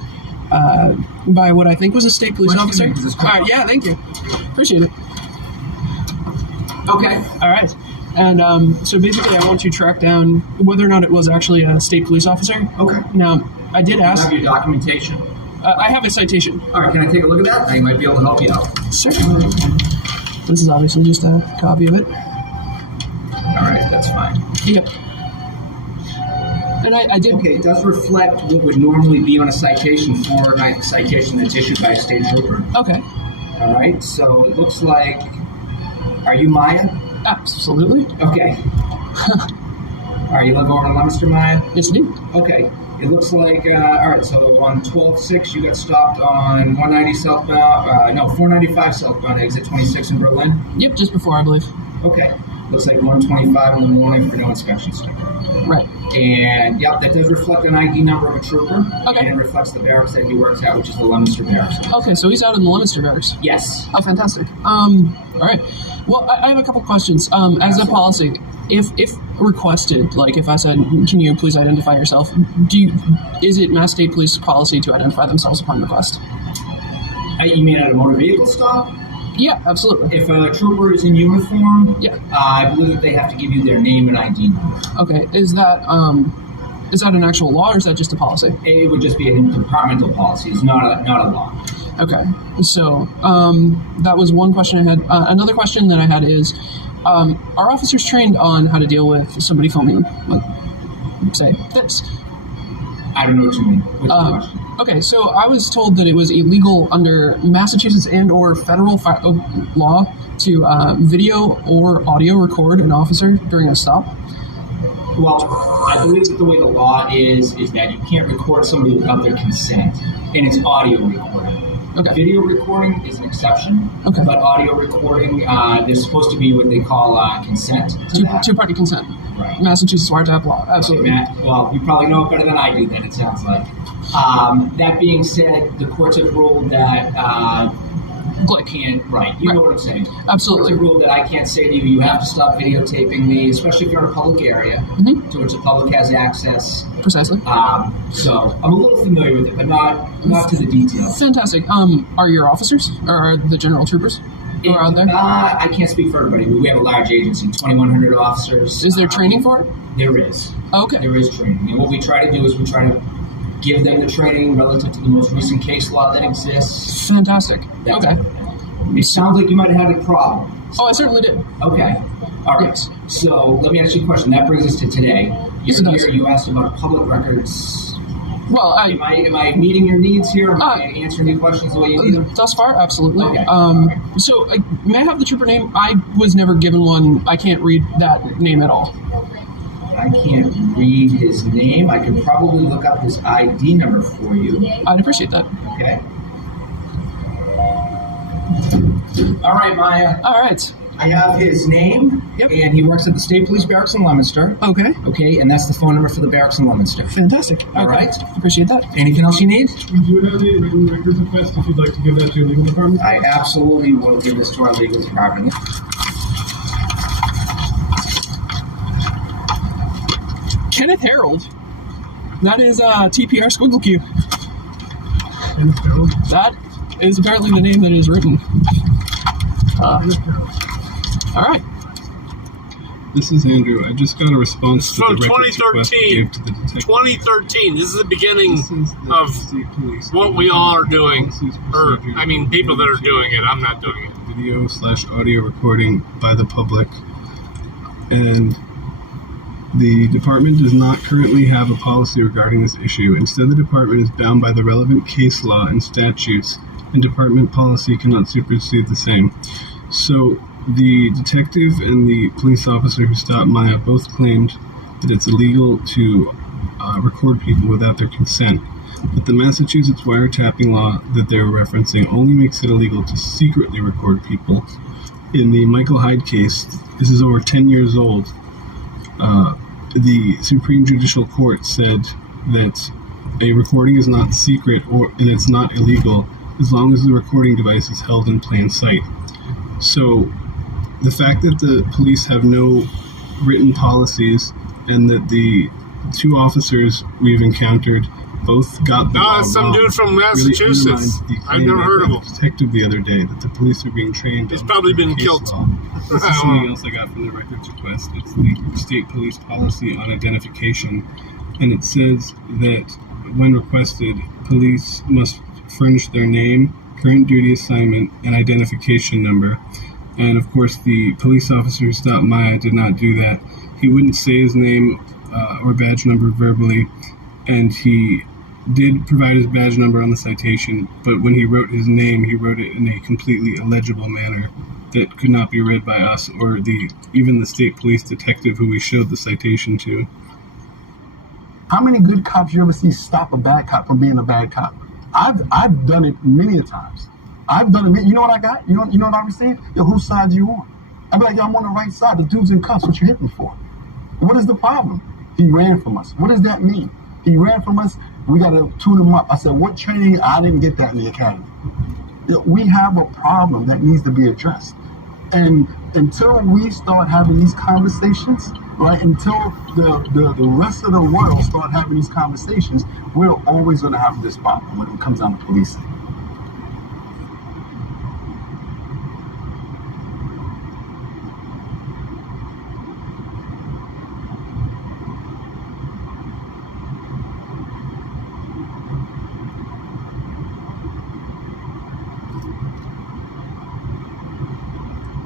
by what I think was a state police officer. All right, yeah, thank you. Appreciate it. Okay. All right. And so basically, I want to track down whether or not it was actually a state police officer. Okay. Now, I did ask. You have your documentation? I have a citation. All right, can I take a look at that? I might be able to help you out. Certainly. This is obviously just a copy of it. All right, that's fine. Yep. And I did. Okay, it does reflect what would normally be on a citation for a citation that's issued by a state trooper. Okay. All right, so it looks like. Are you Maya? Absolutely. Okay. Are you live over in Leominster, Maya? Yes, I do. Okay. It looks like, all right, so on 12-6, you got stopped on 190 southbound, 495 southbound, exit 26 in Berlin? Yep, just before, I believe. Okay. Looks like 1:25 in the morning for no inspection sticker. Right. And, yep, that does reflect an ID number of a trooper. Okay. And it reflects the barracks that he works at, which is the Leominster Barracks. Okay, so he's out in the Leominster Barracks? Yes. Oh, fantastic. All right. Well, I have a couple questions. As a policy, if requested, like if I said, can you please identify yourself, is it Mass State Police policy to identify themselves upon request? You mean at a motor vehicle stop? Yeah, absolutely. If a trooper is in uniform, yeah, I believe that they have to give you their name and ID number. Okay, is that an actual law or is that just a policy? It would just be a departmental policy. It's not a law. Okay, so that was one question I had. Another question that I had is, are officers trained on how to deal with somebody filming, like, say, this? I don't know what you mean. What's the question? Okay, so I was told that it was illegal under Massachusetts and or federal law to video or audio record an officer during a stop. Well, I believe that the way the law is that you can't record somebody without their consent, and it's audio recording. Okay. Video recording is an exception, okay, but audio recording, there's supposed to be what they call consent. Two-party consent. Right. Massachusetts wiretap law, absolutely. Well, you probably know it better than I do then, it sounds like. That being said, the courts have ruled that can't, right, you know what I'm saying. Absolutely. Courts have ruled that I can't say to you, you have to stop videotaping me, especially if you're in a public area to which the public has access. Precisely. So I'm a little familiar with it, but not to the details. Fantastic. Are your officers, or are the general troopers who are out there? I can't speak for everybody, but we have a large agency, 2,100 officers. Is there training for it? There is. Okay. There is training. And what we try to do is we try to give them the training relative to the most recent case law that exists. Fantastic. Okay. It sounds like you might have had a problem. Oh, I certainly did. Okay. All right. Yes. So let me ask you a question. That brings us to today. Yes, it does. You asked about public records. Well, am I meeting your needs here? Am I answering your questions the way you need them? Thus far, absolutely. Okay. So, may I have the trooper name? I was never given one. I can't read that name at all. I can't read his name. I could probably look up his ID number for you. I'd appreciate that. Okay. All right, Maya. All right. I have his name, and he works at the State Police Barracks in Leominster. Okay. Okay, and that's the phone number for the barracks in Leominster. Fantastic. All right. Appreciate that. Anything else you need? We do have the written records request if you'd like to give that to your legal department. I absolutely will give this to our legal department. Kenneth Harold. That is TPR Squiggle Q. Kenneth Harold? That is apparently the name that is written. All right. This is Andrew. I just got a response to from the records request we 2013. gave to the detective. 2013. This is the beginning of what we all are doing. Or, I mean, people that are doing it. I'm not doing it. Video/audio recording by the public. And the department does not currently have a policy regarding this issue. Instead, the department is bound by the relevant case law and statutes, and department policy cannot supersede the same. So, the detective and the police officer who stopped Maya both claimed that it's illegal to record people without their consent. But the Massachusetts wiretapping law that they're referencing only makes it illegal to secretly record people in the Michael Hyde case, this is over 10 years old, the Supreme Judicial Court said that a recording is not secret and it's not illegal as long as the recording device is held in plain sight. So the fact that the police have no written policies and that the two officers we've encountered both got the law some wrong dude from really Massachusetts. undermines the I've never heard of him. detective the other day that the police are being trained. He's probably been case killed. law. This is something else I got from the records request. It's the state police policy on identification, and it says that when requested, police must furnish their name, current duty assignment, and identification number. And of course, the police officer who stopped Maya did not do that. He wouldn't say his name or badge number verbally, and he did provide his badge number on the citation, but when he wrote his name, he wrote it in a completely illegible manner that could not be read by us or even the state police detective who we showed the citation to. How many good cops you ever see stop a bad cop from being a bad cop? I've done it many a times. I've done it. You know what I got? You know what I received? Yo, whose side you on? I'd be like, yo, I'm on the right side. The dude's in cuffs. What you hitting for? What is the problem? He ran from us. What does that mean? He ran from us. We got to tune him up. I said, what training? I didn't get that in the academy. We have a problem that needs to be addressed. And until we start having these conversations, right, until the rest of the world start having these conversations, we're always going to have this problem when it comes down to policing.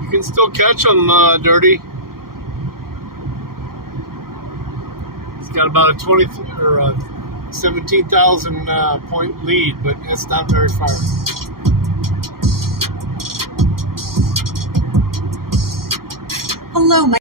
You can still catch him, Dirty. He's got about a 20 or 17,000 point lead, but that's not very far. Hello, my.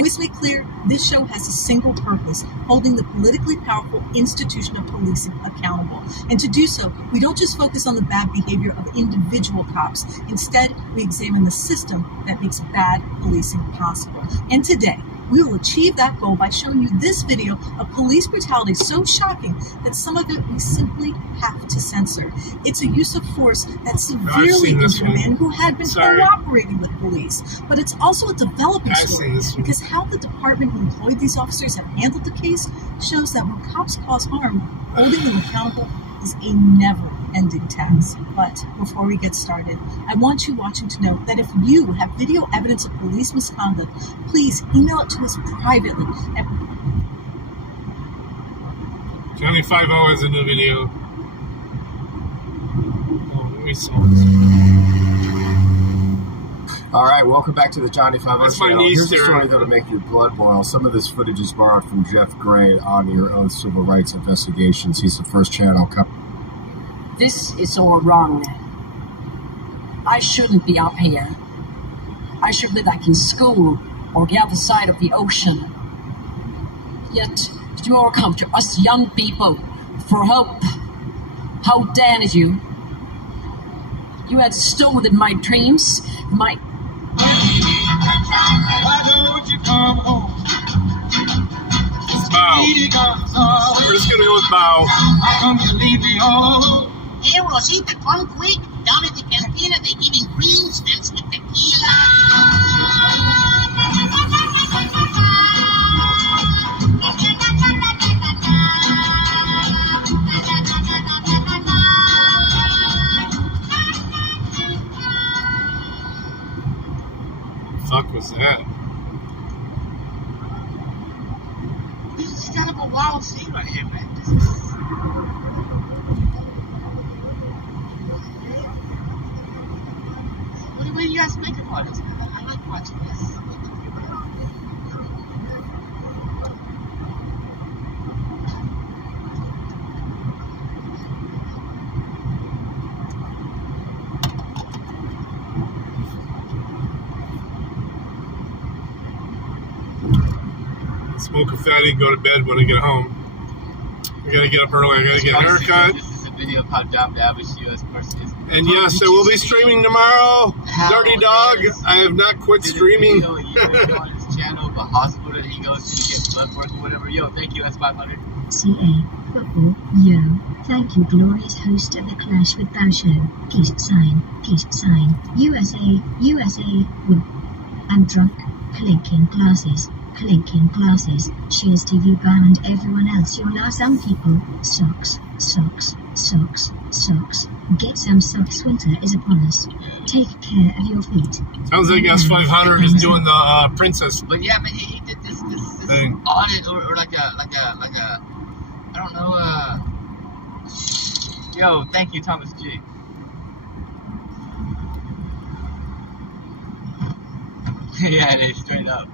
Always make clear, this show has a single purpose, holding the politically powerful institution of policing accountable. And to do so, we don't just focus on the bad behavior of individual cops. Instead, we examine the system that makes bad policing possible. And today, we will achieve that goal by showing you this video of police brutality so shocking that some of it we simply have to censor. It's a use of force that severely injured a man who had been cooperating with police. But it's also a developing story because how the department who employed these officers have handled the case shows that when cops cause harm, holding them accountable is a never-ending task. But before we get started, I want you watching to know that if you have video evidence of police misconduct, please email it to us privately at Johnny 50 has a new video. Oh, we saw All right, welcome back to the Johnny 50 That's my channel. niece Here's a there. story that'll make your blood boil. Some of this footage is borrowed from Jeff Gray on Your Own Civil Rights Investigations. He's the first channel. This is all wrong. I shouldn't be up here. I should be back in school or the other side of the ocean. Yet you all come to us young people for hope. How dare you? You had stolen my dreams, my... Why don't you come home? Bow. We're just gonna go with Bow. How come you leave me all alone? Hey, Rosita, come quick. Down at the cantina, they're giving green stamps with tequila. Fuck was that? This is kind of a wild scene right here, man. What do you guys make about this? I like watching this. Smoke a fatty, go to bed when I get home. I gotta get up early. I gotta get a haircut. This is a video of how Dom Davish, U.S. person, is And yes, I will be streaming tomorrow. Dirty Dog. I have not quit streaming. On his channel, the hospital that he goes to get blood work or whatever. Yo, thank you, S500. CA Football. Yo, thank you, glorious host of the Clash with Bao show. Peace sign. Peace sign. USA. I'm drunk. Clinking glasses. Clinking glasses. Cheers to you, Bao, and everyone else. You'll love some people. Socks. Socks. Socks. Socks. Get some socks. Winter is upon us. Take care of your feet. Sounds like S500 is doing the princess. But yeah, man, he did this thing. Audit or like a I don't know. Yo, thank you, Thomas G. Yeah, it is straight up.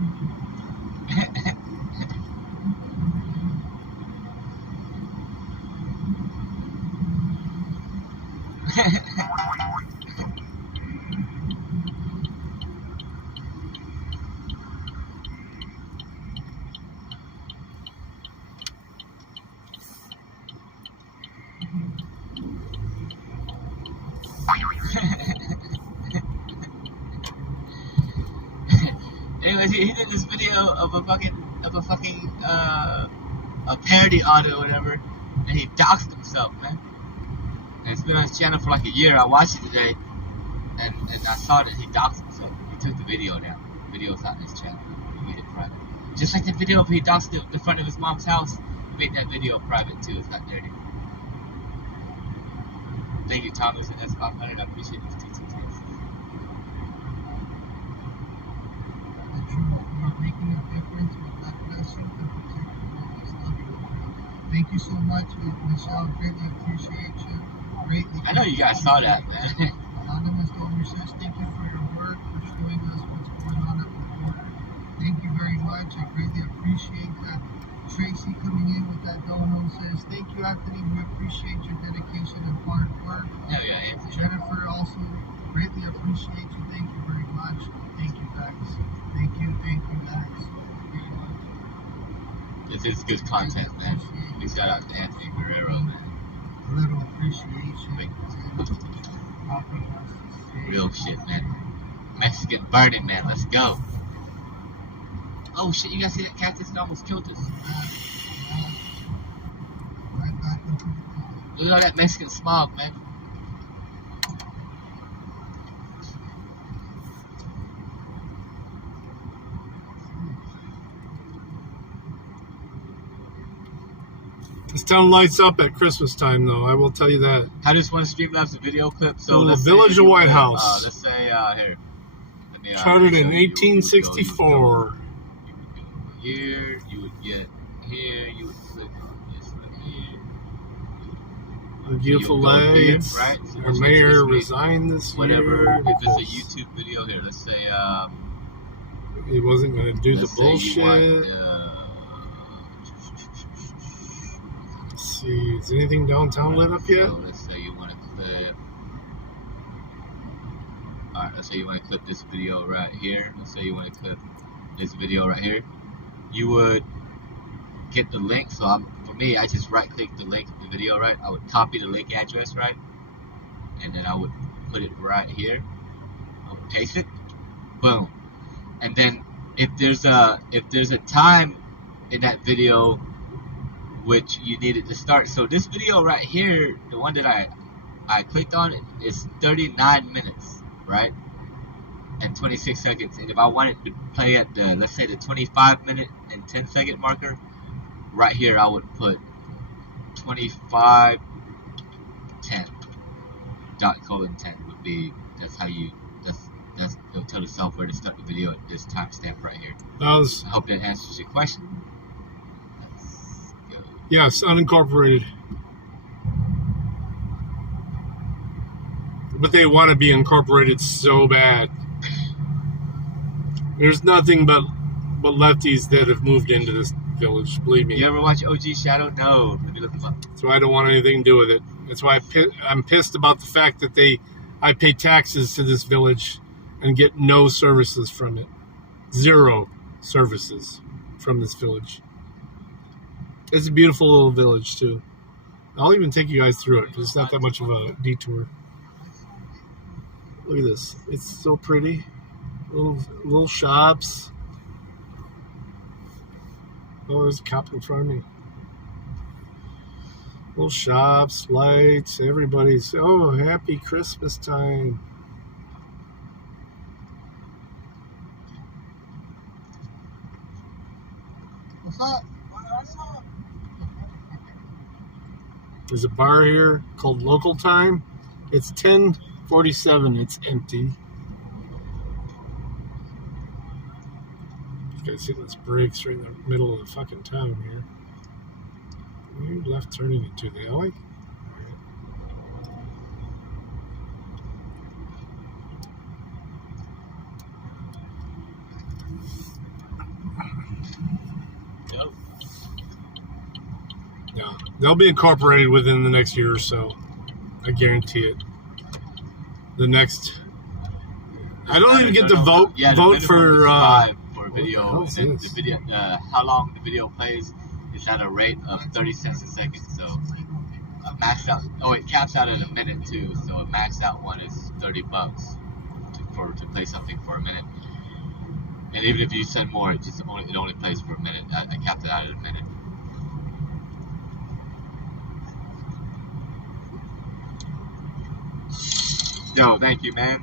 Anyways, he did this video of a parody audit or whatever, and he doxed himself, man. And it's been on his channel for like a year. I watched it today, and I saw that he doxed himself. He took the video down. The video's not on his channel. He made it private. Just like the video of he doxed the front of his mom's house. He made that video private too. It's not dirty. Thank you, Thomas and S500. I appreciate these teachings. Making a difference. God bless you and protect you. Always love you. Thank you so much, Michelle. Greatly appreciate you. Greatly. I know you guys saw that, man. Anonymous donor says, thank you for your work, for showing us what's going on at the border. Thank you very much. I greatly appreciate that. Tracy coming in with that dono says, thank you, Anthony. We appreciate your dedication and hard work. Hell yeah, Anthony. Jennifer also greatly appreciate you. Thank you very much. Thank you, guys. Thank you, guys. This is good content, man. Big shout out to Anthony Guerrero, man. A little appreciation. Real shit, man. Mexican burning, man. Let's go. Oh shit, you guys see that cactus? It almost killed us. Look at all that Mexican smog, man. This town lights up at Christmas time, though. I will tell you that. I just want to Streamlabs a video clip. So the Village of White House. Let's say here. Let me, chartered in 1864. Here, you would get here. You would click on this right here. The beautiful lights. Right? So our mayor resigned this whatever. year. If it's a YouTube video here, let's say he wasn't going to do the bullshit. See, is anything downtown lit up yet? So let's say you want to clip. Alright, let's say you want to clip this video right here. Let's say you want to clip this video right here. You would get the link. So for me, I just right click the link of the video, right? I would copy the link address, right? And then I would put it right here. I would paste it. Boom. And then if there's a time in that video which you needed to start. So this video right here, the one that I clicked on, is 39 minutes, right? And 26 seconds. And if I wanted to play at the, let's say the 25 minute and 10 second marker, right here I would put 25:10 would be, that's how you, that's it'll tell the software to start the video at this timestamp right here. I hope that answers your question. Yes, unincorporated. But they want to be incorporated so bad. There's nothing but lefties that have moved into this village, believe me. You ever watch OG Shadow? No. Let me look them up. So I don't want anything to do with it. That's why I'm pissed about the fact that I pay taxes to this village and get no services from it. Zero services from this village. It's a beautiful little village, too. I'll even take you guys through it, because it's not that much of a detour. Look at this. It's so pretty. Little shops. Oh, there's a cop in front of me. Little shops, lights, everybody's, oh, happy Christmas time. What's up? There's a bar here called Local Time. It's 10:47. It's empty. You guys see this brakes right in the middle of the fucking town here. You're left turning into the alley. Yeah, they'll be incorporated within the next year or so. I guarantee it. The next, I don't even get to vote. Yeah, vote for video. And then the video, how long the video plays is at a rate of 30 cents a second. So a maxed out. Oh, it caps out at a minute too. So a maxed out one is $30 to play something for a minute. And even if you send more, it only plays for a minute. I capped it out at a minute. Yo, thank you, man.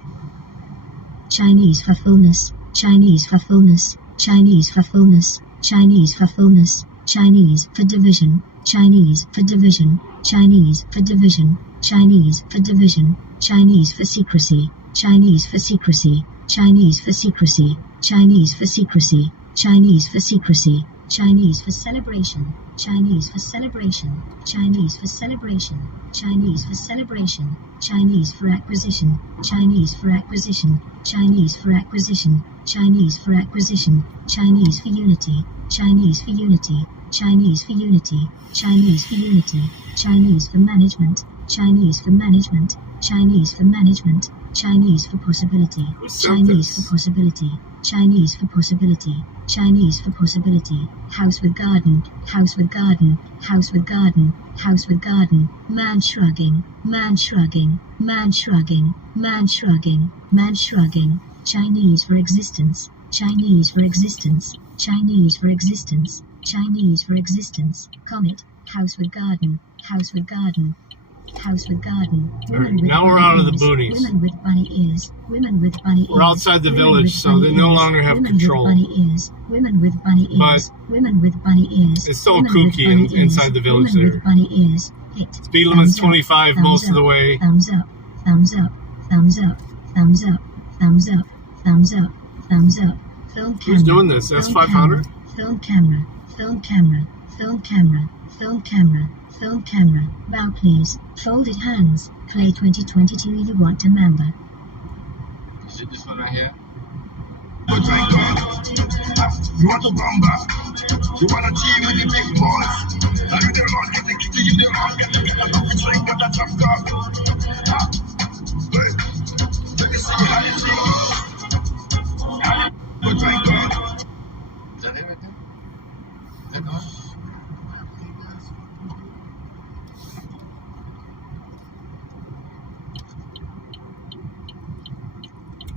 Chinese for fullness, Chinese for fullness, Chinese for fullness, Chinese for fullness, Chinese for division, Chinese for division, Chinese for division, Chinese for division, Chinese for secrecy, Chinese for secrecy, Chinese for secrecy, Chinese for secrecy, Chinese for secrecy, Chinese for celebration, Chinese for celebration, Chinese for celebration, Chinese for celebration, Chinese for acquisition, Chinese for acquisition, Chinese for acquisition, Chinese for acquisition, Chinese for unity, Chinese for unity, Chinese for unity, Chinese for unity, Chinese for management, Chinese for management, Chinese for management, Chinese for possibility, Chinese for possibility, Chinese for possibility, Chinese for possibility, house with garden, house with garden, house with garden, house with garden, man shrugging, man shrugging, man shrugging, man shrugging, man shrugging, Chinese for existence, Chinese for existence, Chinese for existence, Chinese for existence, comet, house with garden, house with garden, house with garden. Right, now we're out of the boonies. Women with bunny ears. Women with bunny ears. We're outside the village, so they no longer have control. Women with bunny ears. Women with bunny ears. Women with bunny ears. It's still kooky inside the village there. there. Bunny ears. Hit. Speed limit's 25 most of the way. Thumbs up. Thumbs up. Thumbs up. Thumbs up. Thumbs up. Thumbs up. Thumbs up. Film camera. Who's doing this? That's 500? Film camera. Film camera. Film camera. Film camera. Film camera. Bow please. Folded hands. Play 2022 you want to remember. Is it this one right here? You want to bamba? You want to cheat with the big boys? Now you the wrong, get the kitty, you the wrong, get the coffee drink, get the tough cup. Let me see how you sing. Go drink on. Is that it right there? Is that gone?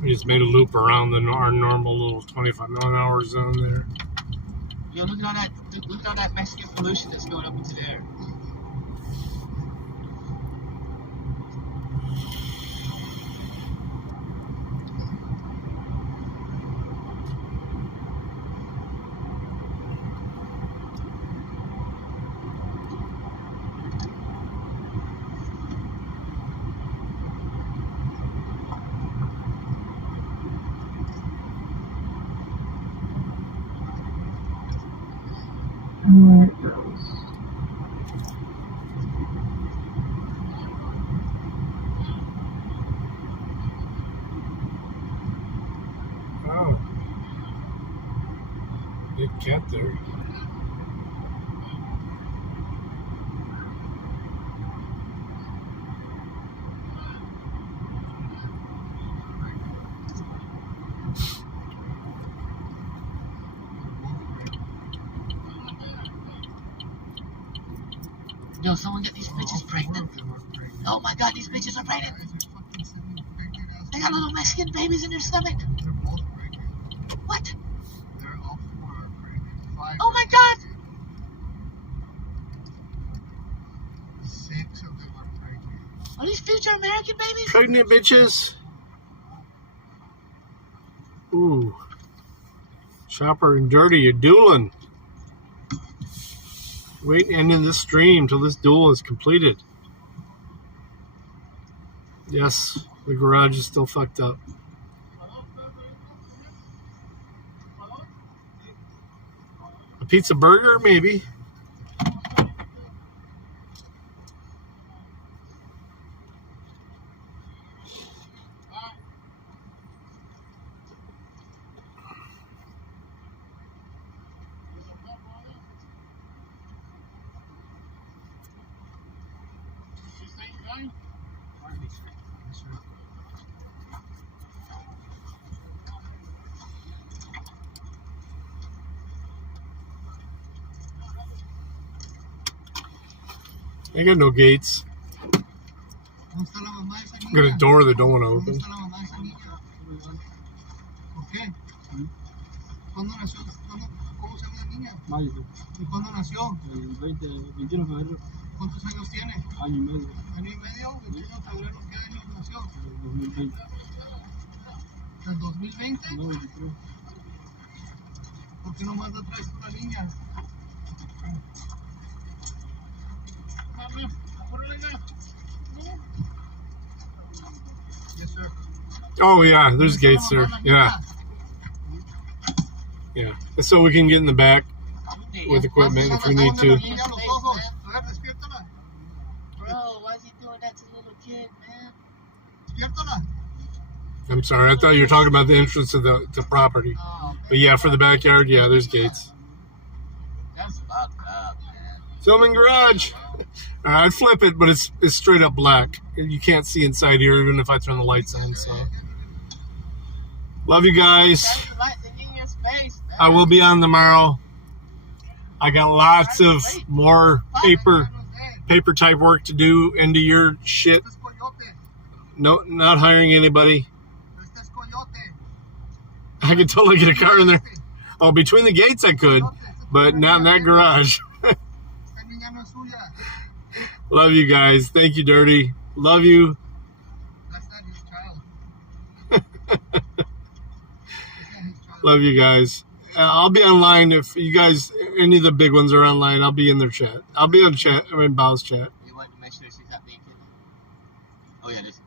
We just made a loop around our normal little 25-mile-an-hour zone there. Yo, look at all that Mexican pollution that's going up into the air. Oh. Big cat there. Yo, someone get these bitches pregnant. Oh my god, these bitches are pregnant. They They got little Mexican babies in their stomach. They're both pregnant. What? They're all 4 are pregnant. 5 Oh my God! 6 of them are pregnant. Are these future American babies? Pregnant bitches. Ooh. Chopper and Dirty, you're dueling. Wait ending this stream till this duel is completed. Yes, the garage is still fucked up. A pizza burger, maybe. I got no gates. Got a door that don't want to open. ¿Por qué? ¿Cuándo nació? ¿Cómo se llama la niña? ¿Y cuándo nació? El 21 de febrero. ¿Cuántos años tiene? Año y medio. ¿Año y medio? ¿21 de febrero? ¿Qué año nació? El 2020. ¿El 2020? No, 23. ¿Por qué nomás la traes con la niña? Yes, sir. Oh yeah, there's gates there. Yeah. Yeah. So we can get in the back with equipment if we need to. Bro, why is he doing that to the little kid, man? I'm sorry, I thought you were talking about the entrance to the property. But yeah, for the backyard, yeah, there's gates. That's fucked up, man. Filming garage. I'd flip it, but it's straight up black. You can't see inside here even if I turn the lights on. So, love you guys. I will be on tomorrow. I got lots of more paper type work to do into your shit. No, not hiring anybody. I could totally get a car in there. Oh, between the gates I could, but not in that garage. Love you guys. Thank you, Dirty. Love you. Love you guys. I'll be online if you guys, any of the big ones are online. I'll be in their chat. I'll be on chat, in Bow's chat. You want to make sure she's not naked? Oh yeah, this